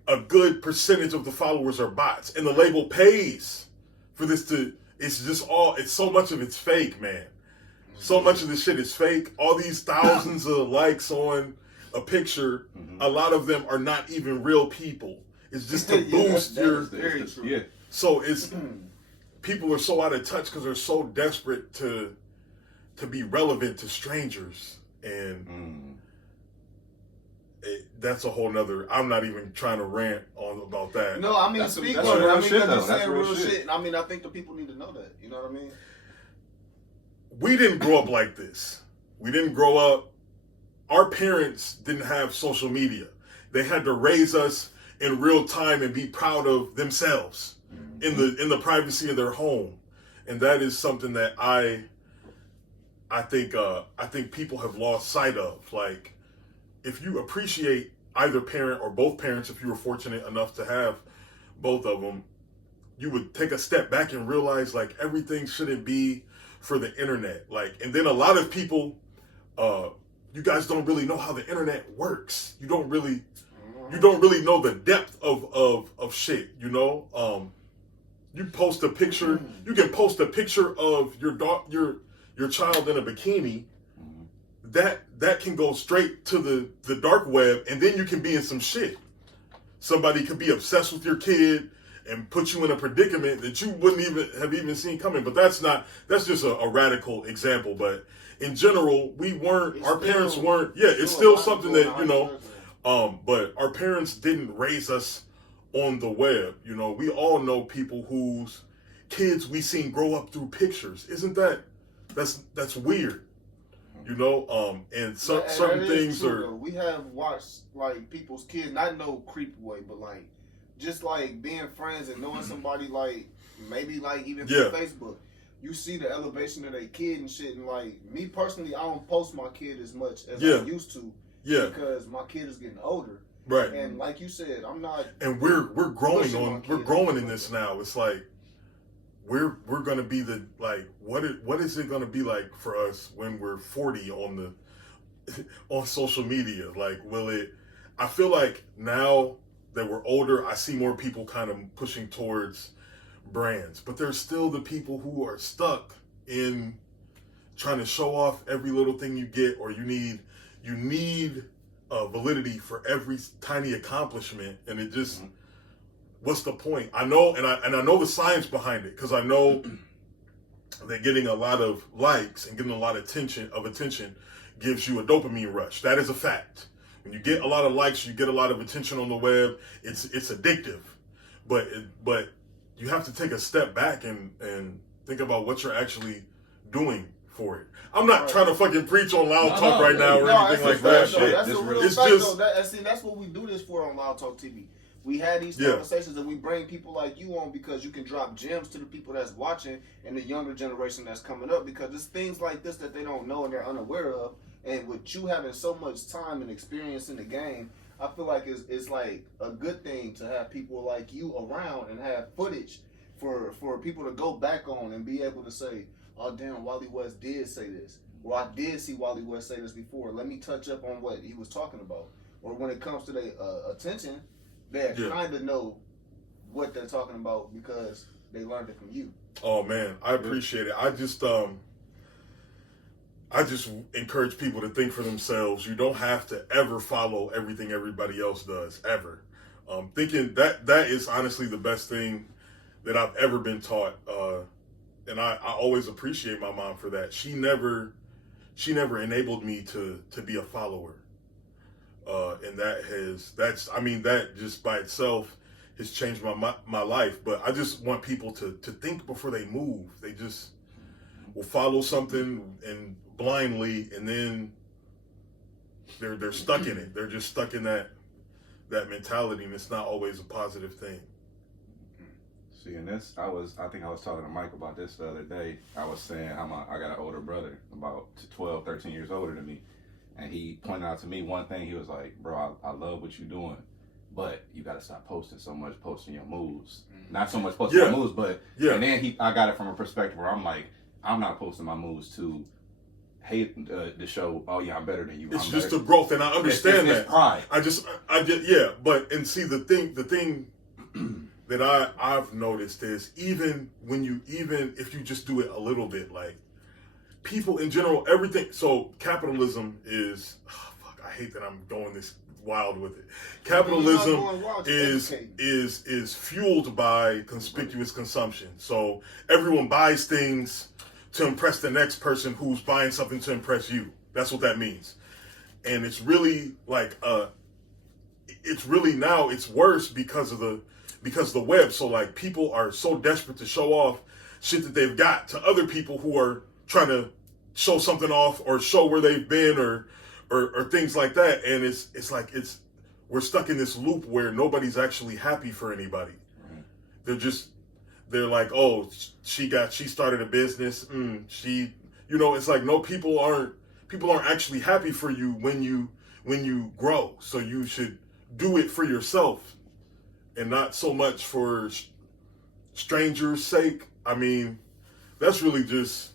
a good percentage of the followers are bots, and the label pays for this to. It's so much of it's fake, man. So much of this shit is fake. All these thousands of likes on a picture, a lot of them are not even real people. It's just to boost your. Very true. Yeah. So it's people are so out of touch because they're so desperate to be relevant to strangers, and that's a whole nother. I'm not even trying to rant on about that. No, I mean, That's speak real on it. I mean, shit, because though. you're That's saying real real shit. shit. And I mean, I think the people need to know that. You know what I mean? We didn't grow up like this. We didn't grow up. Our parents didn't have social media. They had to raise us in real time and be proud of themselves in the privacy of their home, and that is something that I think people have lost sight of. Like, if you appreciate either parent or both parents, if you were fortunate enough to have both of them, you would take a step back and realize like everything shouldn't be for the internet. Like, and then a lot of people, you guys don't really know how the internet works. You don't really know the depth of shit, you know? You post a picture, you can post a picture of your child in a bikini. that can go straight to the dark web, and then you can be in some shit. Somebody could be obsessed with your kid and put you in a predicament that you wouldn't even have seen coming. But that's just a radical example. But in general, our parents weren't. Yeah, it's still something that, but our parents didn't raise us on the web. We all know people whose kids we seen grow up through pictures. Isn't that's weird? And certain things true, are. though. We have watched like people's kids, not no creepy way, but like just like being friends and knowing somebody, like maybe like even through Facebook. You see the elevation of their kid and shit, and like me personally, I don't post my kid as much as I used to. Yeah. Because my kid is getting older. Right. And like you said, I'm not. And we're growing in this now. It's like we're gonna be what is it gonna be like for us when we're 40 on social media? Like, I feel like now that we're older, I see more people kind of pushing towards brands, but there's still the people who are stuck in trying to show off every little thing you get, or you need validity for every tiny accomplishment, and it just what's the point? I know, and I know the science behind it, because I know that getting a lot of likes and getting a lot of attention gives you a dopamine rush. That is a fact. When you get a lot of likes, you get a lot of attention on the web. It's addictive, but you have to take a step back and think about what you're actually doing for it. I'm not trying to fucking preach on Loud Talk right now or anything like that. That's a real fact, that's what we do this for on Loud Talk TV. We had these conversations and we bring people like you on because you can drop gems to the people that's watching and the younger generation that's coming up, because it's things like this that they don't know and they're unaware of. And with you having so much time and experience in the game, I feel like it's like a good thing to have people like you around and have footage for people to go back on and be able to say, oh damn, Wally West did say this. Or I did see Wally West say this before. Let me touch up on what he was talking about. Or when it comes to their attention, they kind of know what they're talking about because they learned it from you. Oh man, I appreciate it. I just encourage people to think for themselves. You don't have to ever follow everything everybody else does, ever. Thinking that is honestly the best thing that I've ever been taught. And I always appreciate my mom for that. She never enabled me to be a follower. And that just by itself has changed my life. But I just want people to think before they move. They just will follow something and blindly, and then they're stuck in it. They're just stuck in that mentality, and it's not always a positive thing. See, and this, I think I was talking to Mike about this the other day. I was saying I got an older brother, about 12, 13 years older than me. And he pointed out to me one thing. He was like, bro, I love what you're doing, but you got to stop posting so much, posting your moves. Not so much posting your moves, but, and then I got it from a perspective where I'm like, I'm not posting my moves to hate the show, oh yeah, I'm better than you. It's just a growth, and I understand that. It's pride. I get, but, and see, the thing that I've noticed is even if you just do it a little bit, like, people in general, everything. So capitalism is, I hate that I'm going this wild with it. Capitalism is fueled by conspicuous consumption. So everyone buys things to impress the next person who's buying something to impress you. That's what that means. And it's really like, now it's worse because of the web. So like people are so desperate to show off shit that they've got to other people who are trying to show something off or show where they've been or things like that. And it's like we're stuck in this loop where nobody's actually happy for anybody. Right. They're like, oh, she started a business. It's like, no, people aren't actually happy for you when you grow. So you should do it for yourself and not so much for strangers' sake. I mean, that's really just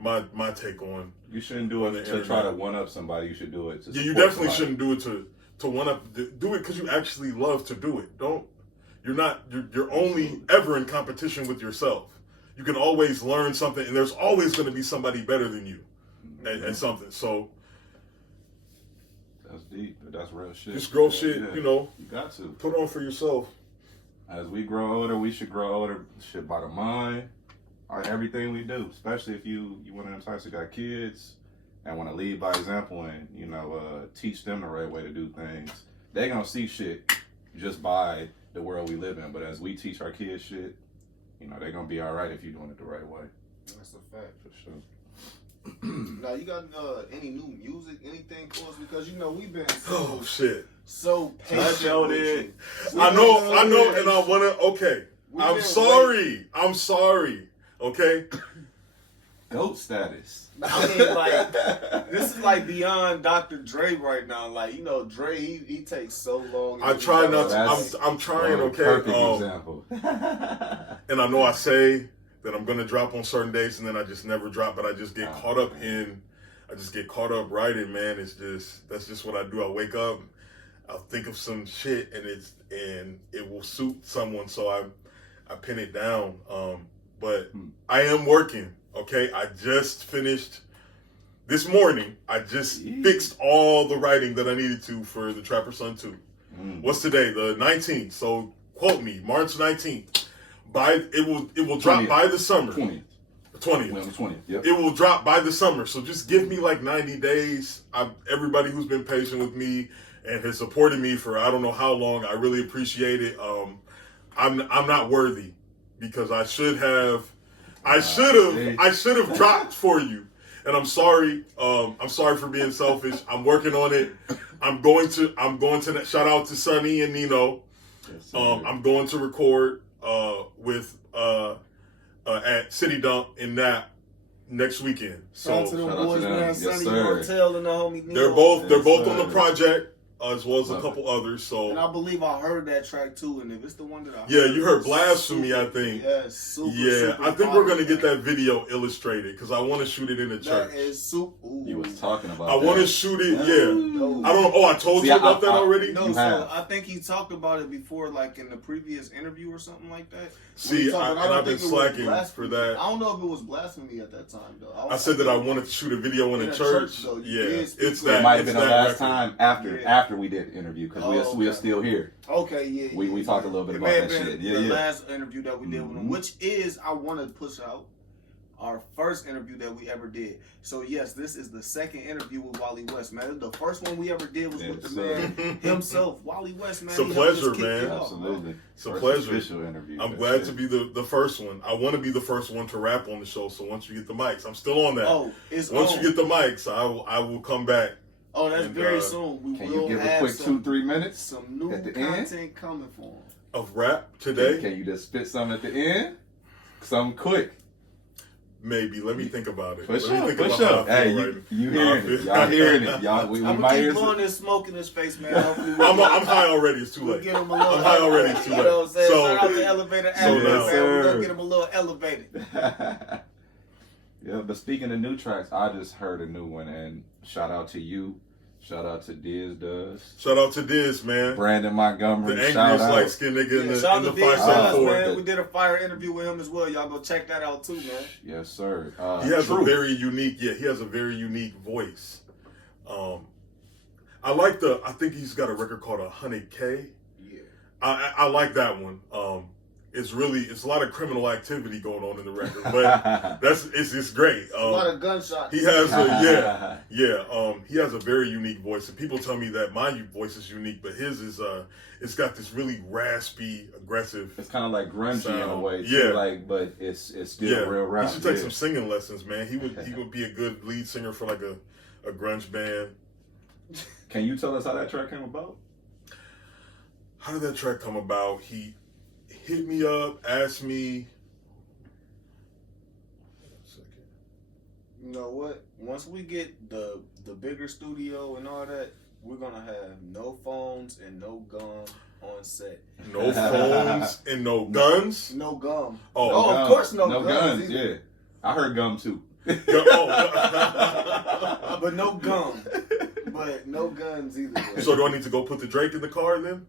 my take on. You shouldn't do it to try to one up somebody. You should do it to. Yeah, you definitely shouldn't do it to one up. Do it because you actually love to do it. You're only ever in competition with yourself. You can always learn something, and there's always going to be somebody better than you at something. So That's deep, but that's real shit. Just grow shit, yeah. you know. You got to. Put on for yourself. As we grow older, we should grow older shit by the mind. Everything we do, especially if you one of them types that got kids and want to lead by example and, you know, teach them the right way to do things. They gonna see shit just by the world we live in. But as we teach our kids shit, you know, they're gonna be all right if you're doing it the right way. That's a fact. For sure. Now, you got any new music, anything for us? Because, you know, we've been so patient. I know, and I wanna. Okay, I'm sorry. Okay. Goat status. I mean, like, this is like beyond Dr. Dre right now. Like, you know, Dre, he takes so long. I try not to. I'm trying. Okay. Perfect example. And I know I say that I'm gonna drop on certain days, and then I just never drop. But I just get caught up writing, man. That's just what I do. I wake up, I'll think of some shit, and it will suit someone, so I pin it down. But I am working. Okay, I just finished this morning. I just fixed all the writing that I needed to for the Trapper Son 2. What's today? The 19th. So quote me, March 19th. It will drop 20th. by the summer. 20th. 20th. Yep. It will drop by the summer. So just give me like 90 days. Everybody who's been patient with me and has supported me for I don't know how long, I really appreciate it. I'm not worthy because I should have dropped for you. And I'm sorry. I'm sorry for being selfish. I'm working on it. I'm going to shout out to Sonny and Nino. Yes, I'm going to record with at City Dump in Nap next weekend. So shout out to the boys, man. Yes, Sonny sir. Martell and the homie Nino. they're both sir. on the project. As well as a couple others, so and I believe I heard that track too, and if it's the one that I heard, you heard Blasphemy, I think. Yes, super. I think we're gonna get that video illustrated because I want to shoot it in the church. That is super. You was talking about. I want to shoot it. Yeah, No. I don't. Oh, I told you about that already. No, so I think he talked about it before, like in the previous interview or something like that. See, I've been slacking for that. I don't know if it was blasphemy at that time though. I said that I wanted to shoot a video in a church. Though. It's It might have been the last time after we did the interview because we are still here. Okay, yeah. We talked a little bit about that shit. The last interview that we did with him, which is I want to push out our first interview that we ever did. So yes, this is the second interview with Wally West, man. The first one we ever did was with the man himself, Wally West, man. It's a pleasure, man. Absolutely. It's a pleasure. Official interview. I'm glad to be the first one. I want to be the first one to rap on the show. So once you get the mics, I'm still on that. Once you get the mics, I will come back. Oh, that's very soon. Can you give a quick 2-3 minutes? Some new at the content end? coming for him. Of rap today? Can you just spit something at the end? Something quick. Maybe. Let me think about it. For sure. Hey, you hearing it. Y'all hearing it. We I'm might keep hear blowing this smoke in his face, man. I'm high already. It's too late. Get him a little I'm high already. It's too late. You know what I'm saying? Shout out to Elevator Avenue, man. now. We're going to get him a little elevated. Yeah, but speaking of new tracks, I just heard a new one, and shout out to you. Shout out to Diz Does. Shout out to Diz, man. Brandon Montgomery. The angriest light-skinned nigga in the 574. Man. We did a fire interview with him as well. Y'all go check that out too, man. Yes, sir. He has a very unique voice. I think he's got a record called 100K. Yeah. I like that one. It's a lot of criminal activity going on in the record, but it's great. A lot of gunshots. He has he has a very unique voice, and people tell me that my voice is unique, but his is it's got this really raspy, aggressive. It's kind of like grungy sound. in a way, too, but it's still real rap. He should take some singing lessons, man. He would be a good lead singer for like a grunge band. Can you tell us how that track came about? How did that track come about? He hit me up, asked me. You know what? Once we get the bigger studio and all that, we're gonna have no phones and no gum on set. No phones and no guns. No gum. Oh, of course no guns. Yeah, I heard gum too. But no gum. But no guns either. Bro. So do I need to go put the Drake in the car then?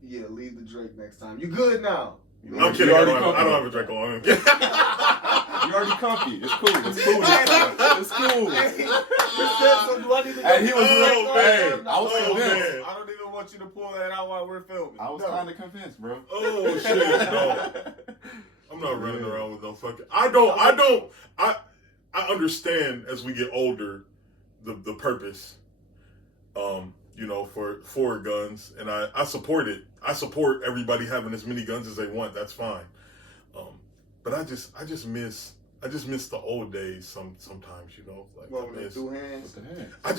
Yeah, leave the Drake next time. You good now? I'm kidding. I don't have a Drake on. You already comfy. It's cool. It's cool. And he was like, I was convinced. I don't even want you to pull that out while we're filming. I was kind of convinced, bro. Oh shit, no. I'm not running around with no fucking. I understand as we get older, the purpose, for guns, and I support it. I support everybody having as many guns as they want. That's fine. But I just miss the old days. Sometimes, like What, with the two hands? I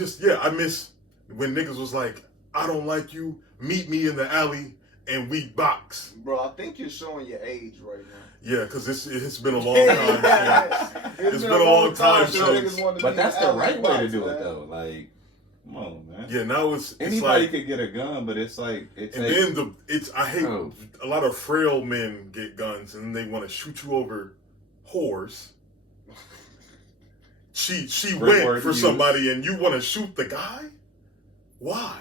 miss when niggas was like, I don't like you. Meet me in the alley and we box. Bro, I think you're showing your age right now. Yeah, because it's been a long time. It's been a long time since. But that's the right way to do it, though. Like, come on, man. Yeah, now it's anybody like, could get a gun, but it's like I hate a lot of frail men get guns and they want to shoot you over whores. She went for somebody and you want to shoot the guy? Why?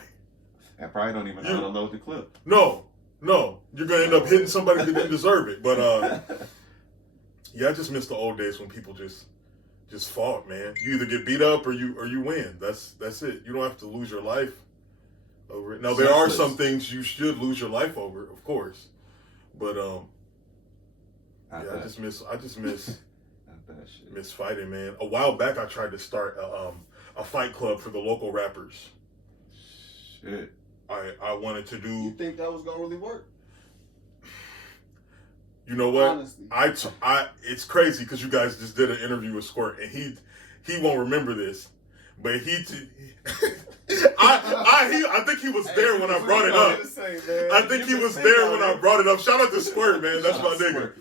I probably don't even know how to load the clip. No, you're gonna end up hitting somebody that didn't deserve it. But I just miss the old days when people just fought, man. You either get beat up or you win. That's it. You don't have to lose your life over it. Now there are some things you should lose your life over, of course. But I just miss miss fighting, man. A while back I tried to start a fight club for the local rappers. Shit. I wanted to do. You think that was gonna really work? You know what? Honestly. It's crazy because you guys just did an interview with Squirt and he won't remember this, but I think he was there when I brought it up. I think he was there when I brought it up. Shout out to Squirt, man. That's my nigga.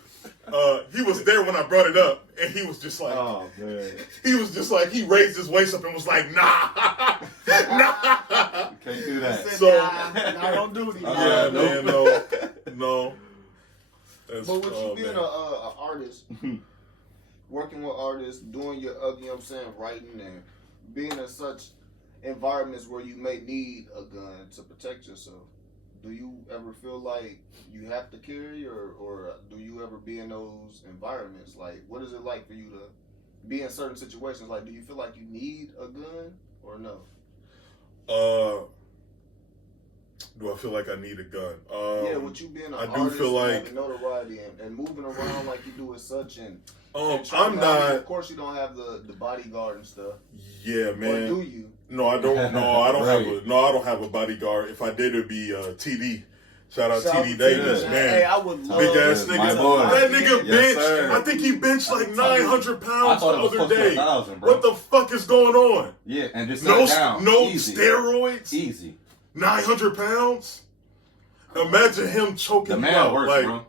He was there when I brought it up, and he was just like, oh, man. He was just like, he raised his waist up and was like, nah. Can't do that. So, I don't do these. Yeah, man, no. But with you being an artist, working with artists, doing your you know what I'm saying, writing and being in such environments where you may need a gun to protect yourself, do you ever feel like you have to carry or do you ever be in those environments? Like, what is it like for you to be in certain situations? Like, do you feel like you need a gun or no? Do I feel like I need a gun? Yeah, with you being an artist, feel like having notoriety and moving around like you do as such, and I'm not. Of course, you don't have the bodyguard and stuff. Yeah, man. Or do you? No, I don't. No, I don't I don't have a bodyguard. If I did, it'd be TD. Shout out TD Davis, man. Hey, I would love big ass nigga. That nigga benched. I think he benched like 900 pounds the other day. 1,000, what the fuck is going on? Yeah, and just no Easy. steroids. Easy. 900 pounds. Imagine him choking the man you out. Works, like, bro.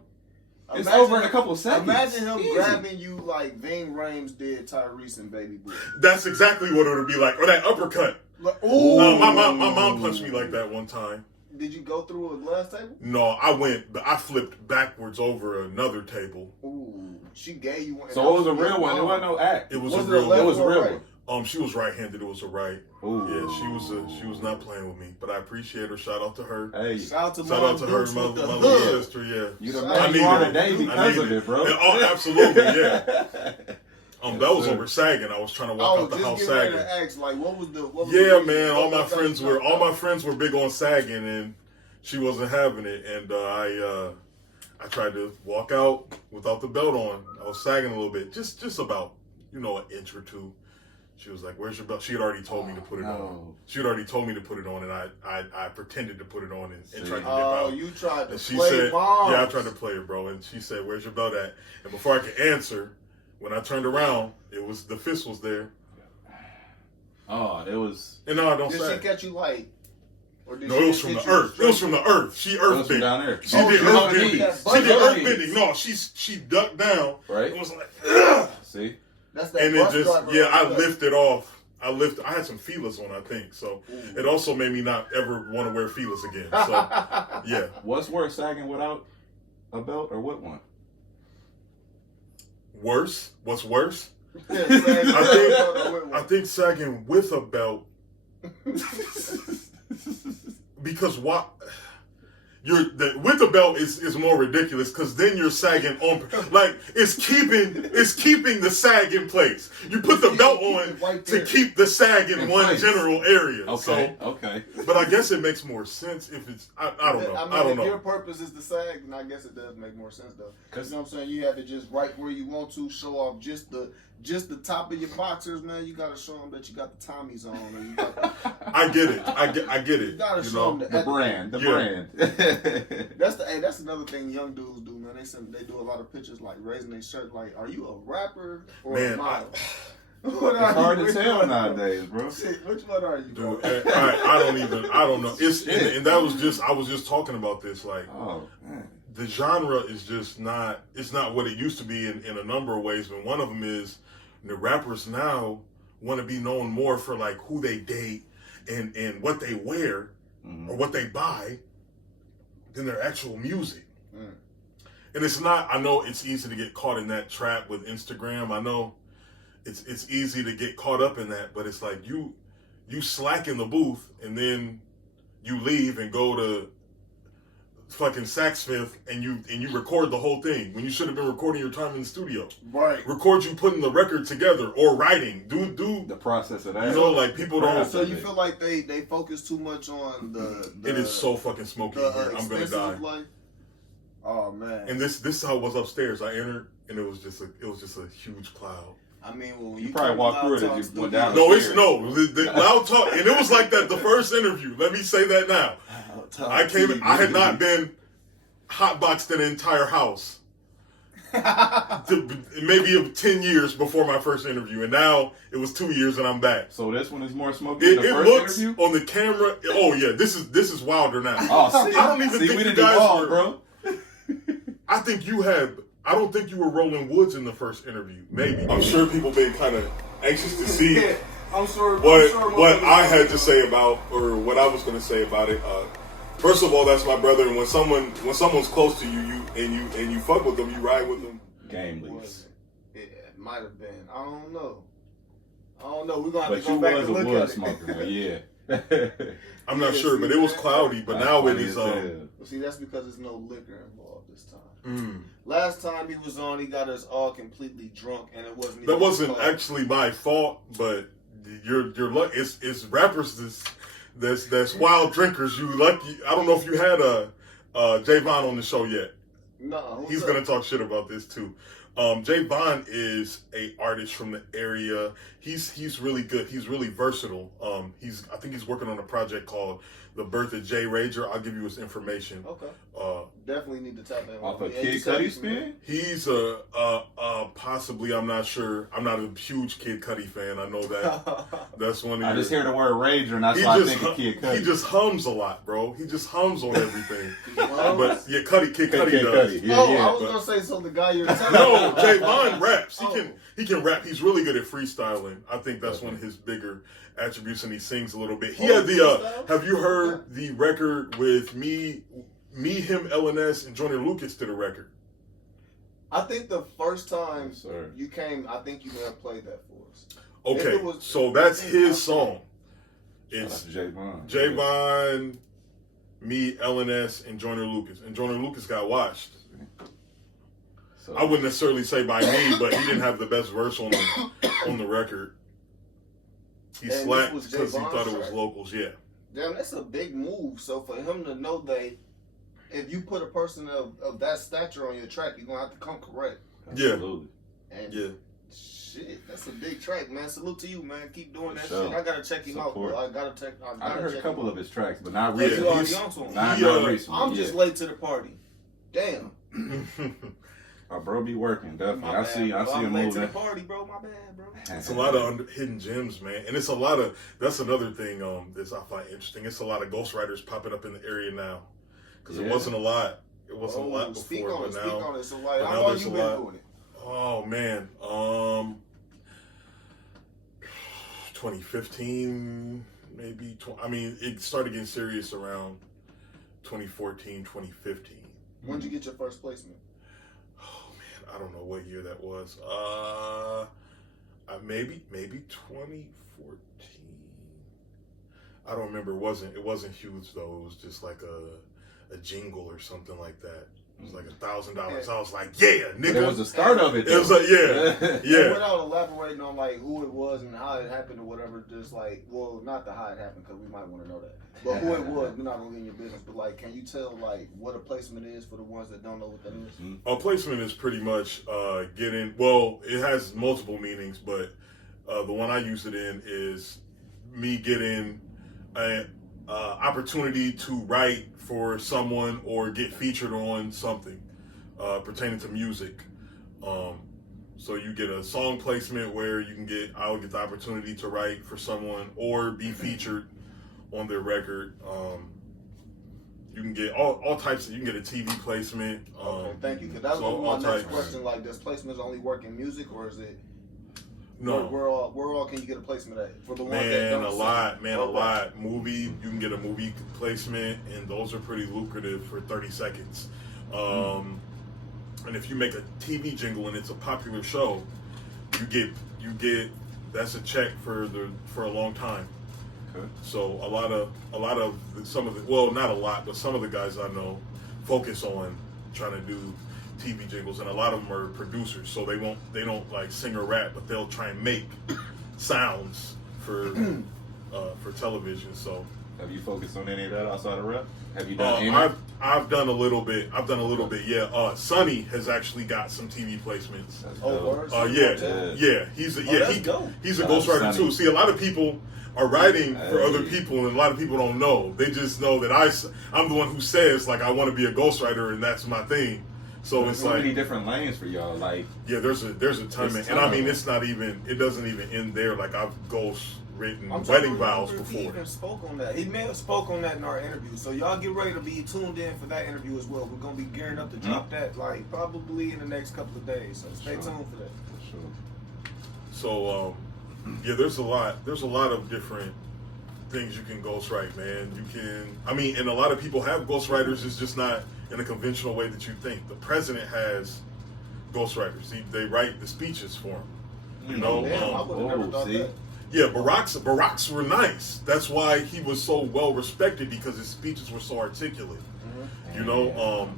It's over in a couple of seconds. Imagine him grabbing you like Ving Rhames did Tyrese and Baby Boy. That's exactly what it would be like. Or that uppercut. Like, ooh. My mom punched me like that one time. Did you go through a glass table? No, I flipped backwards over another table. Ooh, she gave you one. So it was a real one. It wasn't no act. It was a real one. It was a real one. She was right-handed. It was a right. Ooh. Yeah, she was not playing with me, but I appreciate her. Shout out to her. Hey, shout out to her, my little sister. Yeah, you the man you are today because of it, bro. Oh, absolutely, yeah. That was over sagging. I was trying to walk out the house sagging. To ask, like, what was man. All my friends were big on sagging, and she wasn't having it. And I tried to walk out without the belt on. I was sagging a little bit, just about an inch or two. She was like, "Where's your belt?" She had already told me to put it on. She had already told me to put it on, and I pretended to put it on and tried to dip out. Oh, you tried to she play said, bombs. "Yeah, I tried to play it, bro." And she said, "Where's your belt at?" And before I could answer, when I turned around, the fist was there. Oh, it was. And no, I don't say. Did she catch you like? Or did it was from the earth. It was from the earth. She earth bent. Down there. She did earth bending. She did earth bending. No, she ducked down. Right. It was like, ugh. See. That's that. And it just I lifted off. I had some feelers on, I think. So it also made me not ever want to wear feelers again. So yeah. What's worse, sagging without a belt or what one? Worse? What's worse? I I think sagging with a belt. Because with the belt is more ridiculous because then you're sagging on like it's keeping the sag in place. You put the belt on right to keep the sag in one general area. Okay, so, okay. But I guess it makes more sense if it's I don't know. I don't know. If your purpose is the sag, then I guess it does make more sense though. Because you know what I'm saying, you have to just right where you want to show off just the top of your boxers, man. You gotta show them that you got the Tommies on, or you got the, I get it. I get it. You gotta show them the brand. That's another thing young dudes do, man. They do a lot of pictures like raising their shirt. Like, are you a rapper or a model? It's hard to tell nowadays, bro. Which one are you, dude? I don't know. It's and that was just I was just talking about this. Like, the genre is just not. It's not what it used to be in a number of ways. But one of them is the rappers now want to be known more for like who they date and what they wear or what they buy than their actual music. And it's not. I know it's easy to get caught in that trap with Instagram. I know. It's easy to get caught up in that, but it's like you slack in the booth and then you leave and go to fucking Saxfifth and you record the whole thing when you should have been recording your time in the studio. Right. Record you putting the record together or writing. Do the process of that. You know, like people don't. So you feel like they focus too much on the it is so fucking smoky here. I'm gonna die. Life? Oh man. And this is how it was upstairs. I entered and it was just a huge cloud. I mean, well, you probably walked through it as you went down. No, the Loud Talk, and it was like that the first interview. Let me say that now. I had not been hotboxed an entire house. Maybe 10 years before my first interview, and now it was 2 years and I'm back. So this one is more smoky than the first looks interview? On the camera. Oh yeah, this is wilder now. Oh, see, I don't even think you guys were, bro. I don't think you were rolling woods in the first interview. Maybe. I'm sure people been kind of anxious to see what I had to say about, or what I was going to say about it. First of all, that's my brother, and when someone's close to you, and you fuck with them, you ride with them. Game leaks. It might have been. I don't know. We're gonna have but to go back and look at it. Smoker, but yeah. I'm not sure, but it was cloudy. But now it is. See, that's because there's no liquor involved this time. Last time he was on, he got us all completely drunk, and it wasn't. That wasn't actually my fault, but you're lucky. It's rappers that's wild drinkers. You lucky. I don't know if you had Javon on the show yet. No, he's gonna talk shit about this too. Javon is a artist from the area. He's really good. He's really versatile. I think he's working on a project called The Birth of J Rager. I'll give you his information. Okay. Definitely need to tap in. Off a Kid Cudi spin? He's possibly. I'm not sure. I'm not a huge Kid Cudi fan. I know that. That's one. I just hear the word Rager, and that's why I think of Kid Cudi. He just hums a lot, bro. He just hums on everything. But yeah, Kid Cudi does. Yeah, I was gonna say so. The guy you're telling. No, Javon raps. He can rap. He's really good at freestyling. I think that's one of his bigger attributes, and he sings a little bit. He had the. Have you heard the record with me, him, LNS, and Joyner Lucas did a record? I think the first time you came, I think you may have played that for us. Okay, so that's his song. It's Javon, me, LNS, and Joyner Lucas. And Joyner Lucas got watched. So, I wouldn't necessarily say by me, but he didn't have the best verse on the record. He slapped because he thought it was locals, yeah. Damn, that's a big move. So for him to know that if you put a person of that stature on your track, you're going to have to come correct. Absolutely. And shit, that's a big track, man. Salute to you, man. Keep doing that shit. I got to check him out, bro. I heard a couple of his tracks, but not recently. Not recently. I'm just late to the party. Damn. Our bro be working, definitely. I see him moving. To the party, bro. My bad, bro. It's a lot of hidden gems, man. And it's a lot of, that's another thing that I find interesting. It's a lot of ghostwriters popping up in the area now. Because it wasn't a lot. It wasn't a lot before, but now. Speak on it. So like, how long you been doing it? Oh, man. 2015, maybe. It started getting serious around 2014, 2015. When did you get your first placement? I don't know what year that was. Maybe 2014. I don't remember. It wasn't huge though. It was just like a jingle or something like that. It was like $1,000. I was like, yeah, nigga. But it was the start of it. It was like, yeah, yeah. Without elaborating on like who it was and how it happened or whatever, just like, well, not the how it happened because we might want to know that. But who it was, we're not gonna get in your business. But like, can you tell like what a placement is for the ones that don't know what that is? A placement is pretty much getting. Well, it has multiple meanings, but the one I use it in is me getting an opportunity to write for someone or get featured on something pertaining to music. So you get a song placement where I would get the opportunity to write for someone or be featured on their record. You can get all types of, you can get a TV placement. Okay, thank you. Because that was my next question. Like, does placements only work in music, or is it? No. Where all can you get a placement at? For the ones that Man, don't a sing? lot. Man, a lot. Movie, you can get a movie placement, and those are pretty lucrative for 30 seconds. And if you make a TV jingle and it's a popular show, you get that's a check for a long time. Okay. So some of the guys I know focus on trying to do TV jingles, and a lot of them are producers, so they don't like sing or rap, but they'll try and make sounds for television. So have you focused on any of that outside of rap? Have you done any? I've done a little bit. Yeah. Sonny has actually got some TV placements. Yeah. He's a ghostwriter too. See, a lot of people are writing for other people, and a lot of people don't know. They just know that I'm the one who says like I want to be a ghostwriter, and that's my thing. So there's it's so like many different lanes for y'all. Like there's a ton, man. And I mean, it doesn't even end there. Like I've written wedding vows before. He even spoke on that. He may have spoke on that in our interview. So y'all get ready to be tuned in for that interview as well. We're gonna be gearing up to drop that like probably in the next couple of days. So stay tuned for that. Sure. So there's a lot of different things you can ghostwrite, man. And a lot of people have ghostwriters. It's just not in a conventional way that you think. The president has ghostwriters. They write the speeches for him. You know. I would have never thought that. Yeah, Barack's were nice. That's why he was so well respected, because his speeches were so articulate. Mm-hmm. You know,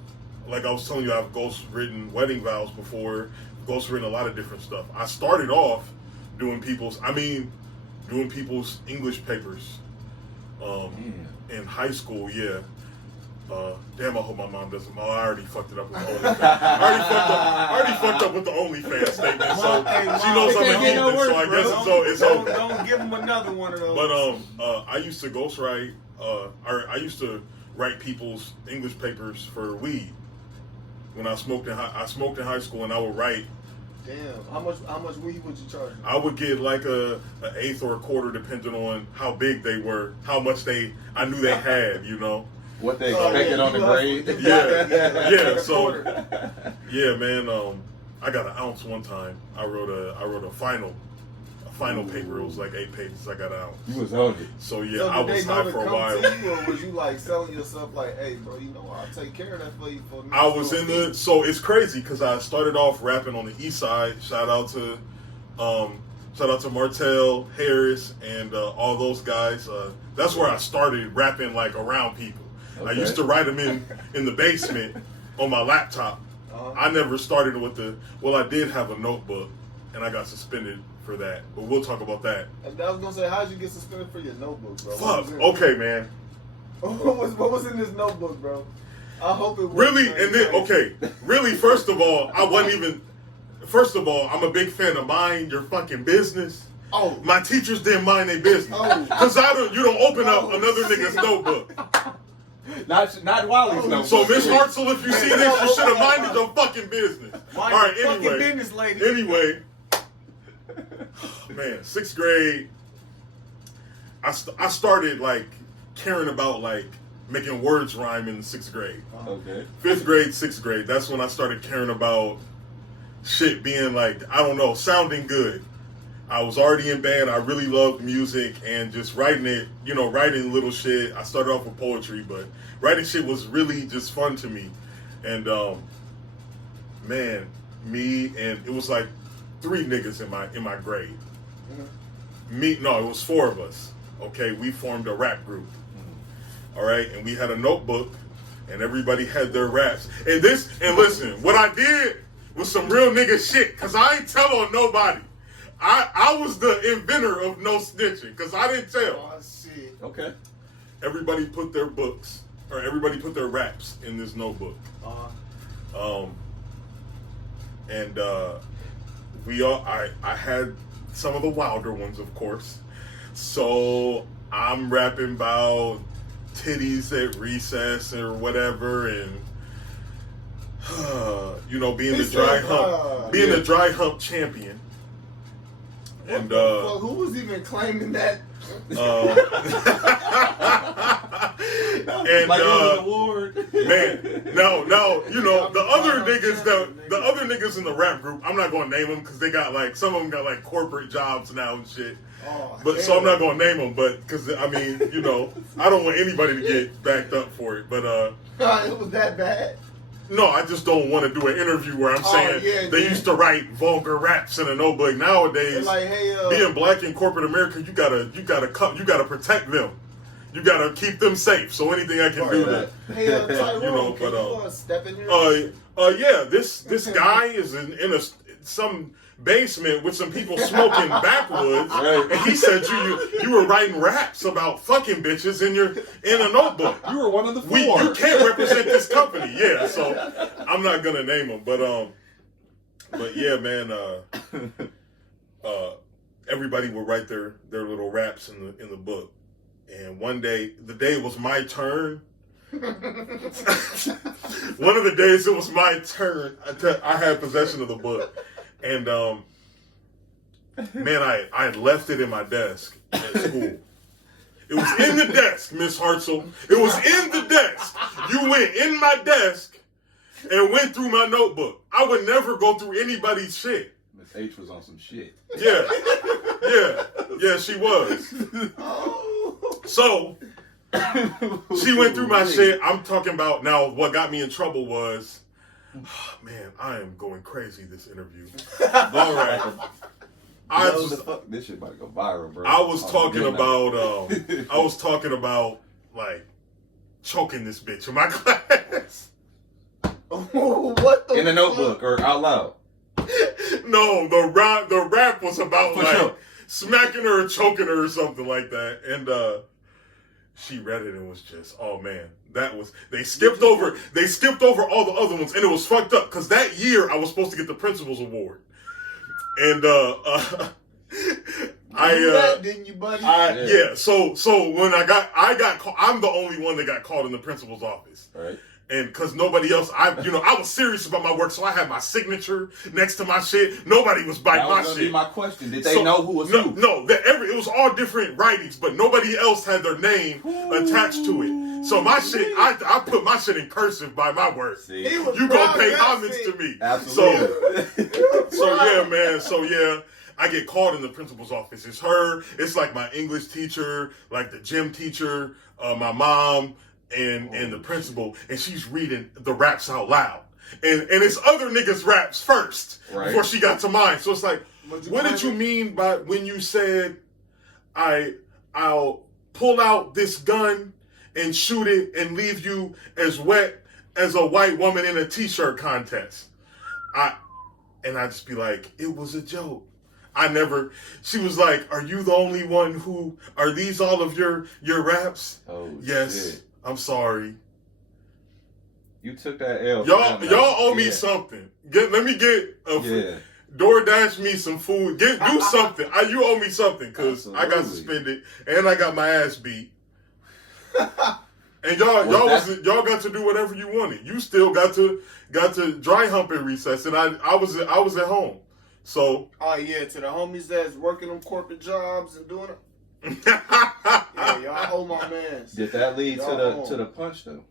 like I was telling you, I've ghostwritten wedding vows before, ghostwritten a lot of different stuff. I started off doing people's English papers in high school. Yeah. Damn, I hope my mom doesn't. Oh, I already fucked it up with the OnlyFans. I already fucked up with the OnlyFans statement. So she knows I'm a heathen, so I guess it's over. Don't give him another one of those. But I used to ghostwrite. I used to write people's English papers for weed. When I smoked in high school, and I would write. Damn, how much weed would you charge? I would get like an eighth or a quarter, depending on how big they were, how much I knew they had. You know. What they expected on the grade. Yeah. So, yeah, man. I got an ounce one time. I wrote a final paper. It was like 8 pages. I got an ounce. You was on it. So yeah, I was high for a while. Or was you like selling yourself like, hey, bro, you know I'll take care of that for you for me? I was so it's crazy because I started off rapping on the east side. Shout out to Martell, Harris, and all those guys. That's where I started rapping like around people. Okay. I used to write them in the basement on my laptop. I never started with I did have a notebook, and I got suspended for that. But we'll talk about that. And I was gonna say, how'd you get suspended for your notebook, bro? Fuck. Okay, man. What was in this notebook, bro? I hope it was really. And then really. First of all, I'm a big fan of mind your fucking business. Oh, my teachers didn't mind their business. Because you don't open up another nigga's notebook. Not Wally's notebook. So Miss Hartzell, if you see this, you should have minded your fucking business. All right, anyway. Business, lady. Anyway, man, 6th grade, I started like caring about like making words rhyme in 6th grade. Okay. 5th grade, 6th grade. That's when I started caring about shit being like, I don't know, sounding good. I was already in band. I really loved music and just writing it, writing little shit. I started off with poetry, but writing shit was really just fun to me. And man, it was like 3 niggas in my grade. Mm-hmm. It was 4 of us. Okay, we formed a rap group. Mm-hmm. All right, and we had a notebook and everybody had their raps. And listen, what I did was some real nigga shit, cause I ain't tell on nobody. I was the inventor of no snitching, cause I didn't tell. Oh shit. Okay. Everybody put their books, or everybody put their raps in this notebook. And I had some of the wilder ones, of course. So I'm rapping about titties at recess or whatever, and being the dry hump champion. And who was even claiming that? And like it was an award. Man, no, the other niggas in the rap group, I'm not gonna name them because they got like, some of them got like corporate jobs now and shit. So I'm not gonna name them, but because I mean, I don't want anybody to get backed up for it. But it was that bad. No, I just don't want to do an interview where I'm saying they used to write vulgar raps in a notebook. Nowadays, like, hey, being black in corporate America, you gotta protect them. You gotta keep them safe. So anything I can do to, hey, Tyrone, can you step in here? Yeah, this guy is in some basement with some people smoking backwoods, right. And he said you were writing raps about fucking bitches in a notebook. You were one of the four. You can't represent this company, yeah. So I'm not gonna name them, but yeah, man. Everybody would write their little raps in the book, and one day, the day it was my turn. One of the days it was my turn. I had possession of the book. And, man, I had left it in my desk at school. It was in the desk, Miss Hartzell. It was in the desk. You went in my desk and went through my notebook. I would never go through anybody's shit. Miss H was on some shit. Yeah, she was. So, she went through my shit. I'm talking about now, what got me in trouble was, oh, man, I am going crazy this interview. All right. This shit about to go viral, bro. I was talking about like choking this bitch in my class. What the in the notebook or out loud? No, the rap was about like smacking her or choking her or something like that. And she read it and was just, oh man. They skipped over all the other ones, and it was fucked up because that year I was supposed to get the principal's award, and didn't you, buddy? Yeah. So when I got called, I'm the only one that got called in the principal's office, right? And because nobody else, I was serious about my work, so I had my signature next to my shit. Nobody was biting my shit. That was gonna be my question. Did they know who was who? No. It was all different writings, but nobody else had their name attached to it. So my shit, I put my shit in cursive by my work. See? You gonna pay homage to me? Absolutely. So yeah, man. So yeah. I get called in the principal's office. It's her. It's like my English teacher, like the gym teacher, my mom, and the principal, and she's reading the raps out loud. And it's other niggas' raps first before she got to mine. So it's like, what did you mean by when you said I'll pull out this gun and shoot it and leave you as wet as a white woman in a t-shirt contest? I just be like, it was a joke. She was like, are you the only one are these all of your raps? Oh, yes. Shit. I'm sorry. You took that L. Y'all owe me something. Let me get DoorDash me some food. Do something. You owe me something because I got suspended and I got my ass beat. And y'all got to do whatever you wanted. You still got to dry hump in recess, and I was at home. So to the homies that's working them corporate jobs and doing it. Y'all owe my mans. Did that lead to the punch though?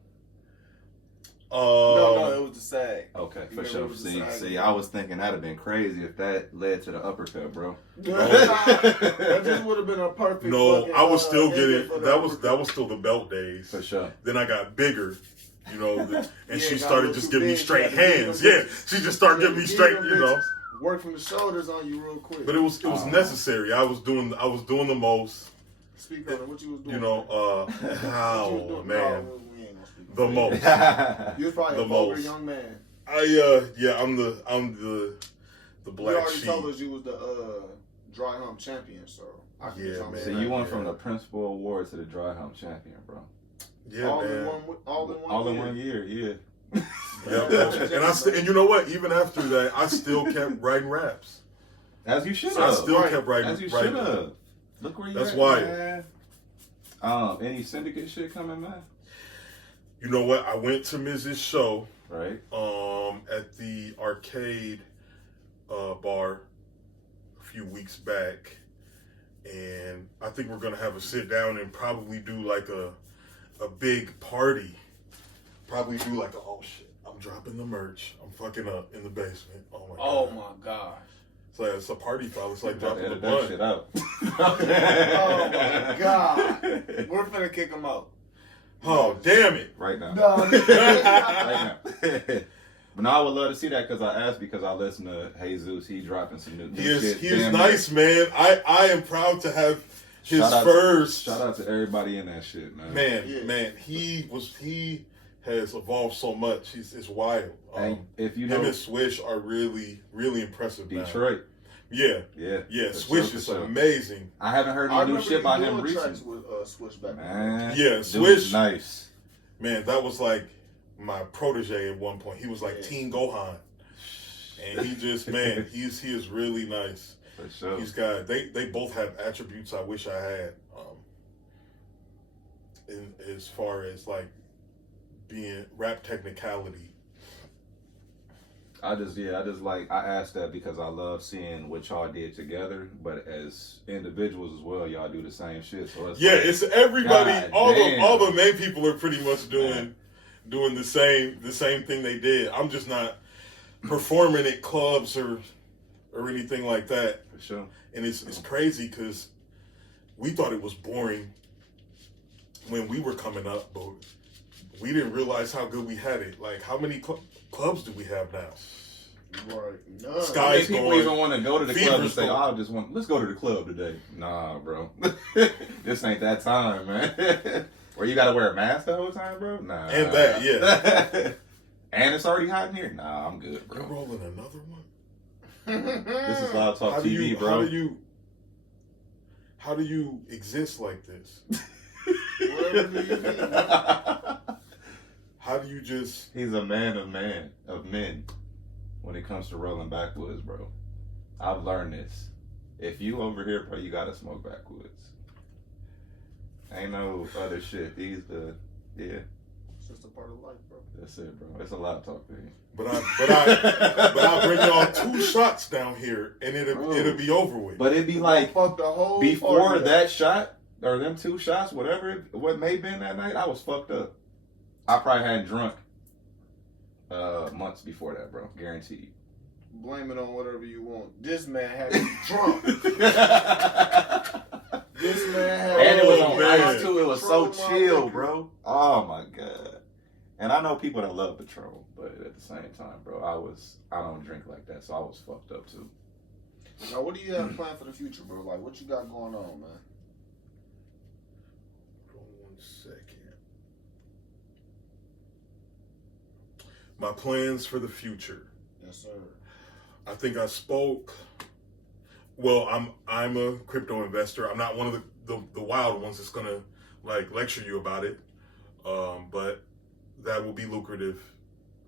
No, it was the sag. Okay, for sure. See, I was thinking that'd have been crazy if that led to the uppercut, bro. That just would have been a perfect. No, I was still getting that was still the belt days. For sure. Then I got bigger, and she started just giving me straight hands. Yeah, she just started giving me straight, Work from the shoulders on you real quick. But it was necessary. I was doing the most. Speak on it. What you was doing? Man. The most. You was probably The a vulgar most. young man. I'm the black You already sheep. told us you was the dry hump champion, so I can Yeah, just man. So you went from the principal award to the dry hump champion, bro. Yeah, all man. in one year. Yeah. Yep. And you know what? Even after that, I still kept writing raps. As you should I have. still kept writing. As you writing. should have. Look where you That's at, why. man. Any syndicate shit coming, man? You know what? I went to Mrs. Show. Right. At the arcade bar a few weeks back, and I think we're gonna have a sit down and probably do like a big party. Probably do like oh shit, I'm dropping the merch. I'm fucking up in the basement. Oh my god. Oh my gosh. It's like it's a party foul. It's like dropping the Edit blunt. that shit out. Oh my god. We're finna kick him out. Oh damn it! Right now. No. Right now. But no, I would love to see that because I asked because I listen to Jesus. He dropping some new shit. He is nice, man. I am proud to have his first. Shout out to everybody in that shit, man. Man, he has evolved so much. It's wild. If you him know, and Swish are really, really impressive. Detroit. Now. Yeah. Swish is amazing. I haven't heard any new shit about him recently. With Swish back Man, yeah, Swish, nice. Man, that was like my protege at one point. He was like Teen Gohan, and he just man, he is really nice. For sure. He's got they both have attributes I wish I had. In as far as like being rap technicality. I just like I asked that because I love seeing what y'all did together, but as individuals as well, y'all do the same shit. So it's everybody. God all damn. the main people are pretty much doing the same thing they did. I'm just not performing at clubs or anything like that. For sure. And it's crazy because we thought it was boring when we were coming up, but we didn't realize how good we had it. Like, how many clubs do we have now? Right. None. Sky's people going. even want to go to the club and say, Fever let's go to the club today. Nah, bro. This ain't that time, man. Where you gotta wear a mask the whole time, bro? Nah. And that, yeah. And it's already hot in here? Nah, I'm good, You're bro. rolling another one? This is Loudtalktv, bro. How do you exist like this? Whatever do you mean? How do you just... He's a man of men when it comes to rolling backwoods, bro. I've learned this. If you over here, bro, you gotta smoke backwoods. Ain't no other shit. It's just a part of life, bro. That's it, bro. It's a lot of talk thing. But I bring y'all 2 shots down here, and it'll be over with. But it'd be like Fuck the whole before party that shot or them 2 shots, what may have been that night, I was fucked up. I probably hadn't drunk months before that, bro. Guaranteed. Blame it on whatever you want. This man had me drunk. This man had And it was on man. ice too. It was so chill, bro. Oh my god. And I know people that love Patron, but at the same time, bro, I don't drink like that, so I was fucked up too. Now, what do you have planned for the future, bro? Like, what you got going on, man? Hold on 1 second. My plans for the future. Yes, sir. I think I spoke. Well, I'm a crypto investor. I'm not one of the wild ones that's gonna like lecture you about it, but that will be lucrative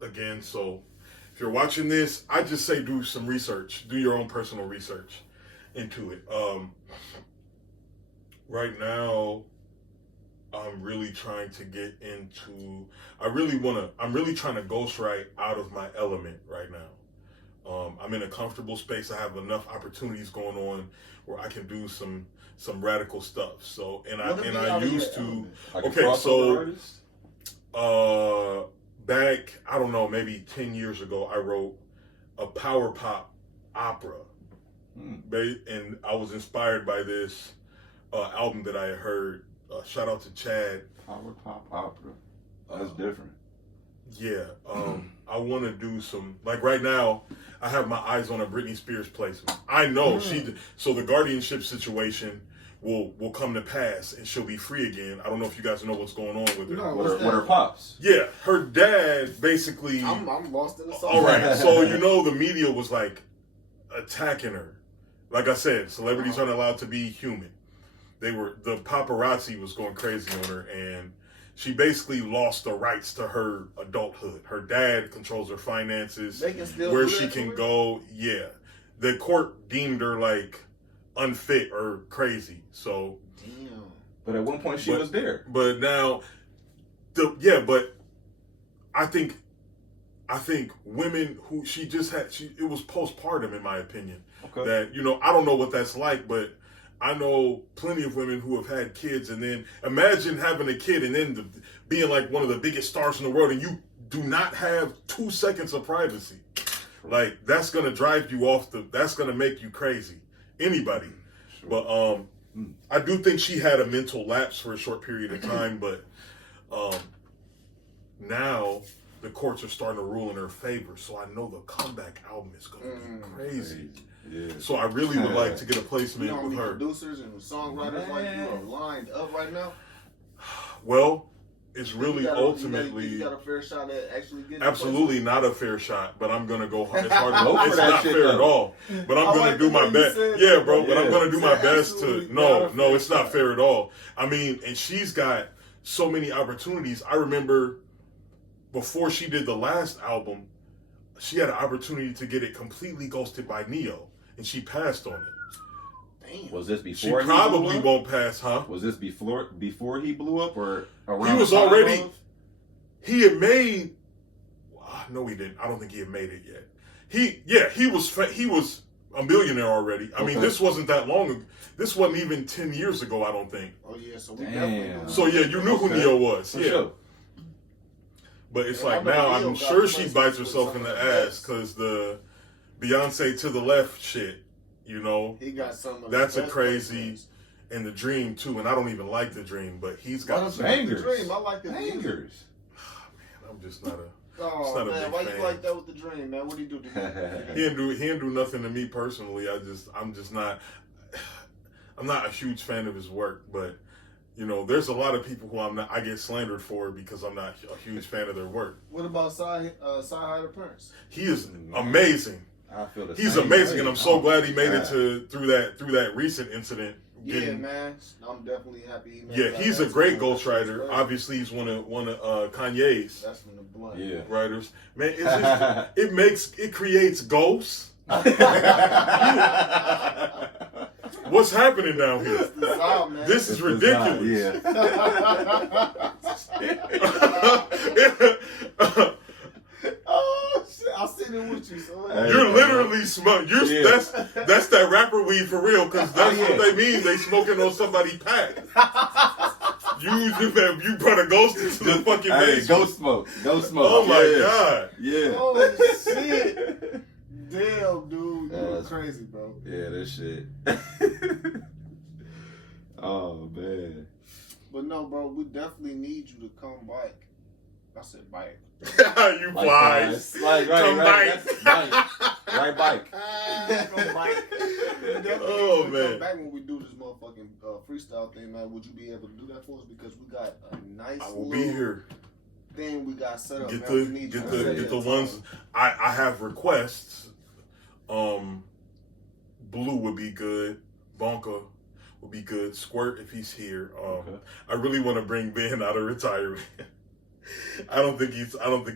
again. So if you're watching this, I just say do some research. Do your own personal research into it. Right now, I'm really trying to get into. I'm really trying to ghostwrite out of my element right now. I'm in a comfortable space. I have enough opportunities going on where I can do some radical stuff. So I used to. Like Okay, so back, I don't know, maybe 10 years ago, I wrote a power pop opera, and I was inspired by this album that I had heard. Shout out to Chad. Power pop opera. That's different. Yeah, I want to do some, like right now, I have my eyes on a Britney Spears placement. I know so the guardianship situation will come to pass and she'll be free again. I don't know if you guys know what's going on with her. No, With her pops. Yeah, her dad basically. I'm lost in the sauce. All right, so the media was like attacking her. Like I said, celebrities aren't allowed to be human. The paparazzi was going crazy on her, and she basically lost the rights to her adulthood. Her dad controls her finances, They can still where do she that can to her? go. Yeah, the court deemed her like unfit or crazy. So, Damn. But at one point she was there. but now, but I think women who she just had, it was postpartum in my opinion. Okay. That I don't know what that's like, but I know plenty of women who have had kids, and then imagine having a kid and then being like one of the biggest stars in the world, and you do not have 2 seconds of privacy. Like that's gonna drive you off that's gonna make you crazy. Anybody. Sure. But I do think she had a mental lapse for a short period of time, but now the courts are starting to rule in her favor, so I know the comeback album is gonna be crazy. Yeah. So I really would like to get a placement You know how with many her. producers and songwriters like you are lined up right now? Well, it's really You ultimately got a fair shot at actually getting absolutely not a fair shot, but I'm gonna go hard. It's hard. Go for It's that not shit, fair though. at all. But I'm I gonna like do the my way you best. said Yeah, that, bro. But I'm yeah. gonna do my It's best to. absolutely not a No, fair it's not shot. fair at all. I mean, and she's got so many opportunities. I remember before she did the last album, she had an opportunity to get it completely ghosted by Neo, and she passed on it. Damn. Was this She before probably he blew up? won't pass, huh? Was this before he blew up or around? He was the time already. of? He had made. No, he didn't. I don't think he had made it yet. He was a millionaire already. I mean, Okay. this wasn't that long ago. This wasn't even 10 years ago, I don't think. Oh yeah, so we Damn. definitely know. So yeah, you knew who Okay. Neo was. For Yeah. sure. But it's Yeah, like I know now Neo I'm got sure she places bites with herself some in of the the ass best. because the Beyonce to the left shit, He got some of That's the a best crazy placements. and the Dream too. And I don't even like the Dream, but he's got Why don't you some. like the bangers. Dream? I like the music. Bangers. I'm just not a. Oh not a man, big why fan. you like that with the Dream, man? What do you do? He didn't do nothing to me personally. I'm just not. I'm not a huge fan of his work, but there's a lot of people who I get slandered for because I'm not a huge fan of their work. What about Side Hider Prince? He is amazing. I feel the He's same amazing, way. and I'm so glad he made it God. through that recent incident. Yeah, man. I'm definitely happy he made Yeah, that. he's a That's great cool. That's ghostwriter. great. Obviously, he's one of Kanye's That's from the blunt. Yeah. writers. Man, it's just, it creates ghosts. What's happening down here? It's the sound, man. This is ridiculous. Oh shit! I'll sit in with you. So You're literally smoking. Yeah. That's that rapper weed for real, because that's what they mean. They smoking on somebody pack. You brought a ghost into the fucking Hey, basement. ghost smoke. Ghost smoke. Oh my Yeah. god. Yeah. oh shit! Damn, dude, you crazy, bro. Yeah, that shit. Oh man. But no, bro, we definitely need you to come back. I said bike. You flies. Like, Come right. That's bike. Right bike. Come bike. We definitely Oh, need you to man. come back when we do this motherfucking freestyle thing, man. Would you be able to do that for us? Because we got a nice I will little be here. thing we got set up. Get man. We the need you get to the set get the that ones. time. I have requests. Blue would be good. Bonka would be good. Squirt if he's here. Okay. I really want to bring Ben out of retirement. I don't think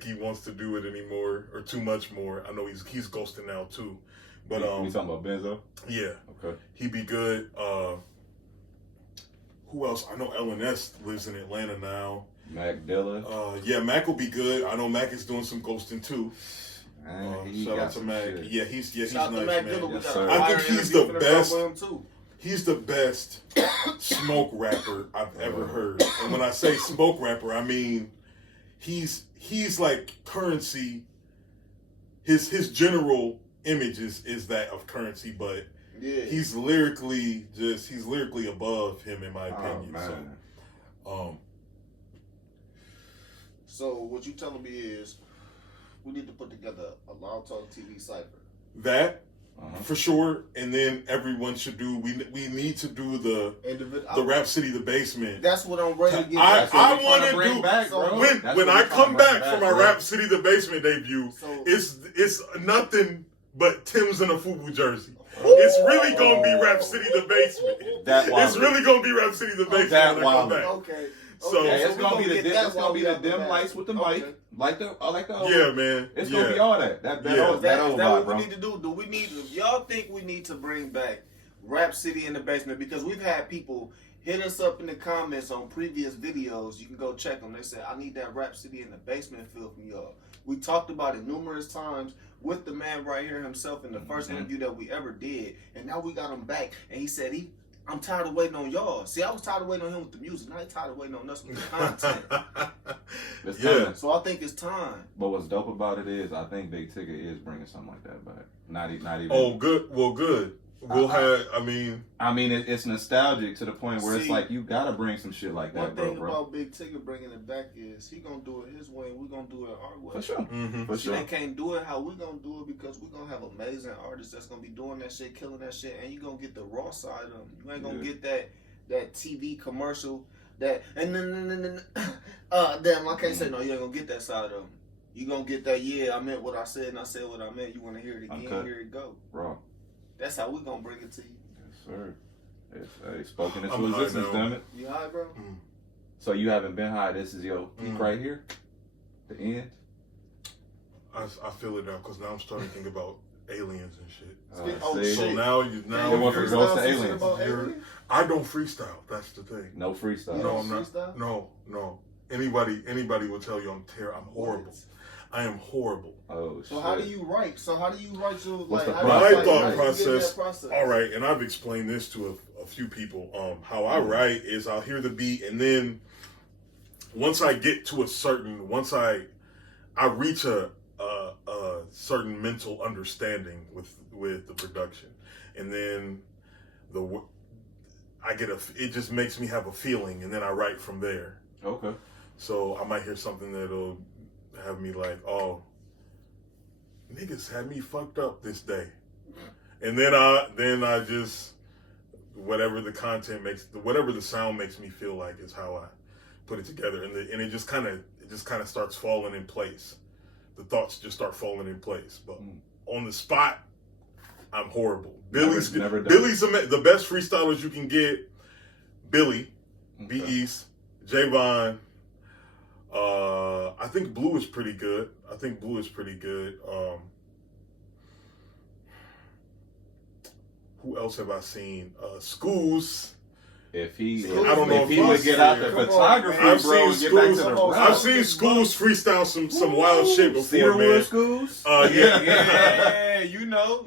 he wants to do it anymore or too much more. I know he's ghosting now too. But we talking about Benzo? yeah. Okay. He'd be good. Who else? I know LNS lives in Atlanta now. Mac Dilla. Yeah, Mac will be good. I know Mac is doing some ghosting too. Man, he Shout got out to some Mac. shit. Yeah, he's Shout out nice, to Mac man. Dilla. We Yes, got sir. a I fire think he's interview the finna best. come with him, too. He's the best smoke rapper I've ever heard. And when I say smoke rapper, I mean he's like Currency. His general image is that of Currency, but Yeah. he's lyrically above him in my Oh, opinion. man. So So what you telling me is we need to put together a Loud Talk TV cipher. that for sure. And then everyone should do. We need to do the Rap City the Basement. That's what I'm ready to get. I want to do back, bro. When I come back from my Rap City the Basement debut. It's nothing but Tim's and a FUBU jersey. It's really gonna be Rap City the Basement. It's really gonna be Rap City the Basement when I come back. Okay. So it's gonna be the dim lights with the mic, like the old. Yeah, man. It's gonna be all that. That old what vibe, we need to do. Do we need? If y'all think we need to bring back Rap City in the Basement, because we've had people hit us up in the comments on previous videos. You can go check them. They said, I need that Rap City in the Basement feel from y'all. We talked about it numerous times with the man right here himself in the first interview that we ever did. And now we got him back. And he said, I'm tired of waiting on y'all. See, I was tired of waiting on him with the music. Now he's tired of waiting on us with the content. So I think it's time. But what's dope about it is I think Big Ticket is bringing something like that back. Not even. Oh, good. Well, good. We'll have. I mean, it's nostalgic to the point where it's like you gotta bring some shit like that, bro. One thing about Big Ticket bringing it back is he gonna do it his way, and we gonna do it our way. For sure. For sure. They can't do it how we gonna do it because we gonna have amazing artists that's gonna be doing that shit, killing that shit, and you gonna get the raw side of them. You ain't gonna get that TV commercial that and then damn, I can't say no. You ain't gonna get that side of them. You gonna get that. Yeah, I meant what I said, and I said what I meant. You wanna hear it again? Here it go. Raw. That's how we gonna bring it to you. Yes, sir. It's spoken into existence, damn it. You high, bro? So you haven't been high. This is your peak right here. The end. I feel it now because now I'm starting to think about aliens and shit. So now you want to go to aliens. I don't freestyle. That's the thing. No freestyle. No, I'm not. No. Anybody will tell you I'm horrible. I am horrible. Oh, shit. So how do you write? Your What's my thought process? All right, and I've explained this to a few people. How I write is I'll hear the beat, and then once I get to once I reach a certain mental understanding with the production, and then it just makes me have a feeling, and then I write from there. Okay. So I might hear something that'll have me like, oh, niggas had me fucked up this day, and then I just whatever the sound makes me feel like is how I put it together, and it just kind of starts falling in place. The thoughts just start falling in place, but on the spot, I'm horrible. Billy's the best freestylers you can get. Billy, B East, Javon. I think Blue is pretty good. Who else have I seen? Schools. I don't know if he would get out the photography, I've seen Schools freestyle some wild shit before, man. Schools? Yeah, you know,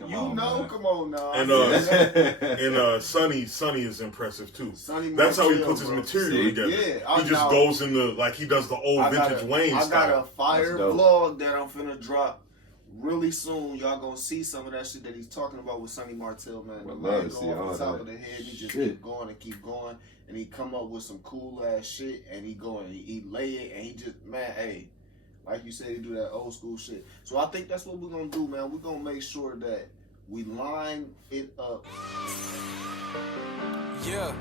come on now. And Sonny is impressive too. That's how he puts his material together. Yeah, he just goes in he does the old vintage Wayne style. I got a fire vlog that I'm finna drop really soon. Y'all gonna see some of that shit that he's talking about with Sonny Martell, man. The man go off the top of the head, he just keep going, and he come up with some cool ass shit, and he lay it, and he just, man, hey, like you said, he do that old school shit. So I think that's what we're gonna do, man. We're gonna make sure that we line it up. Yeah.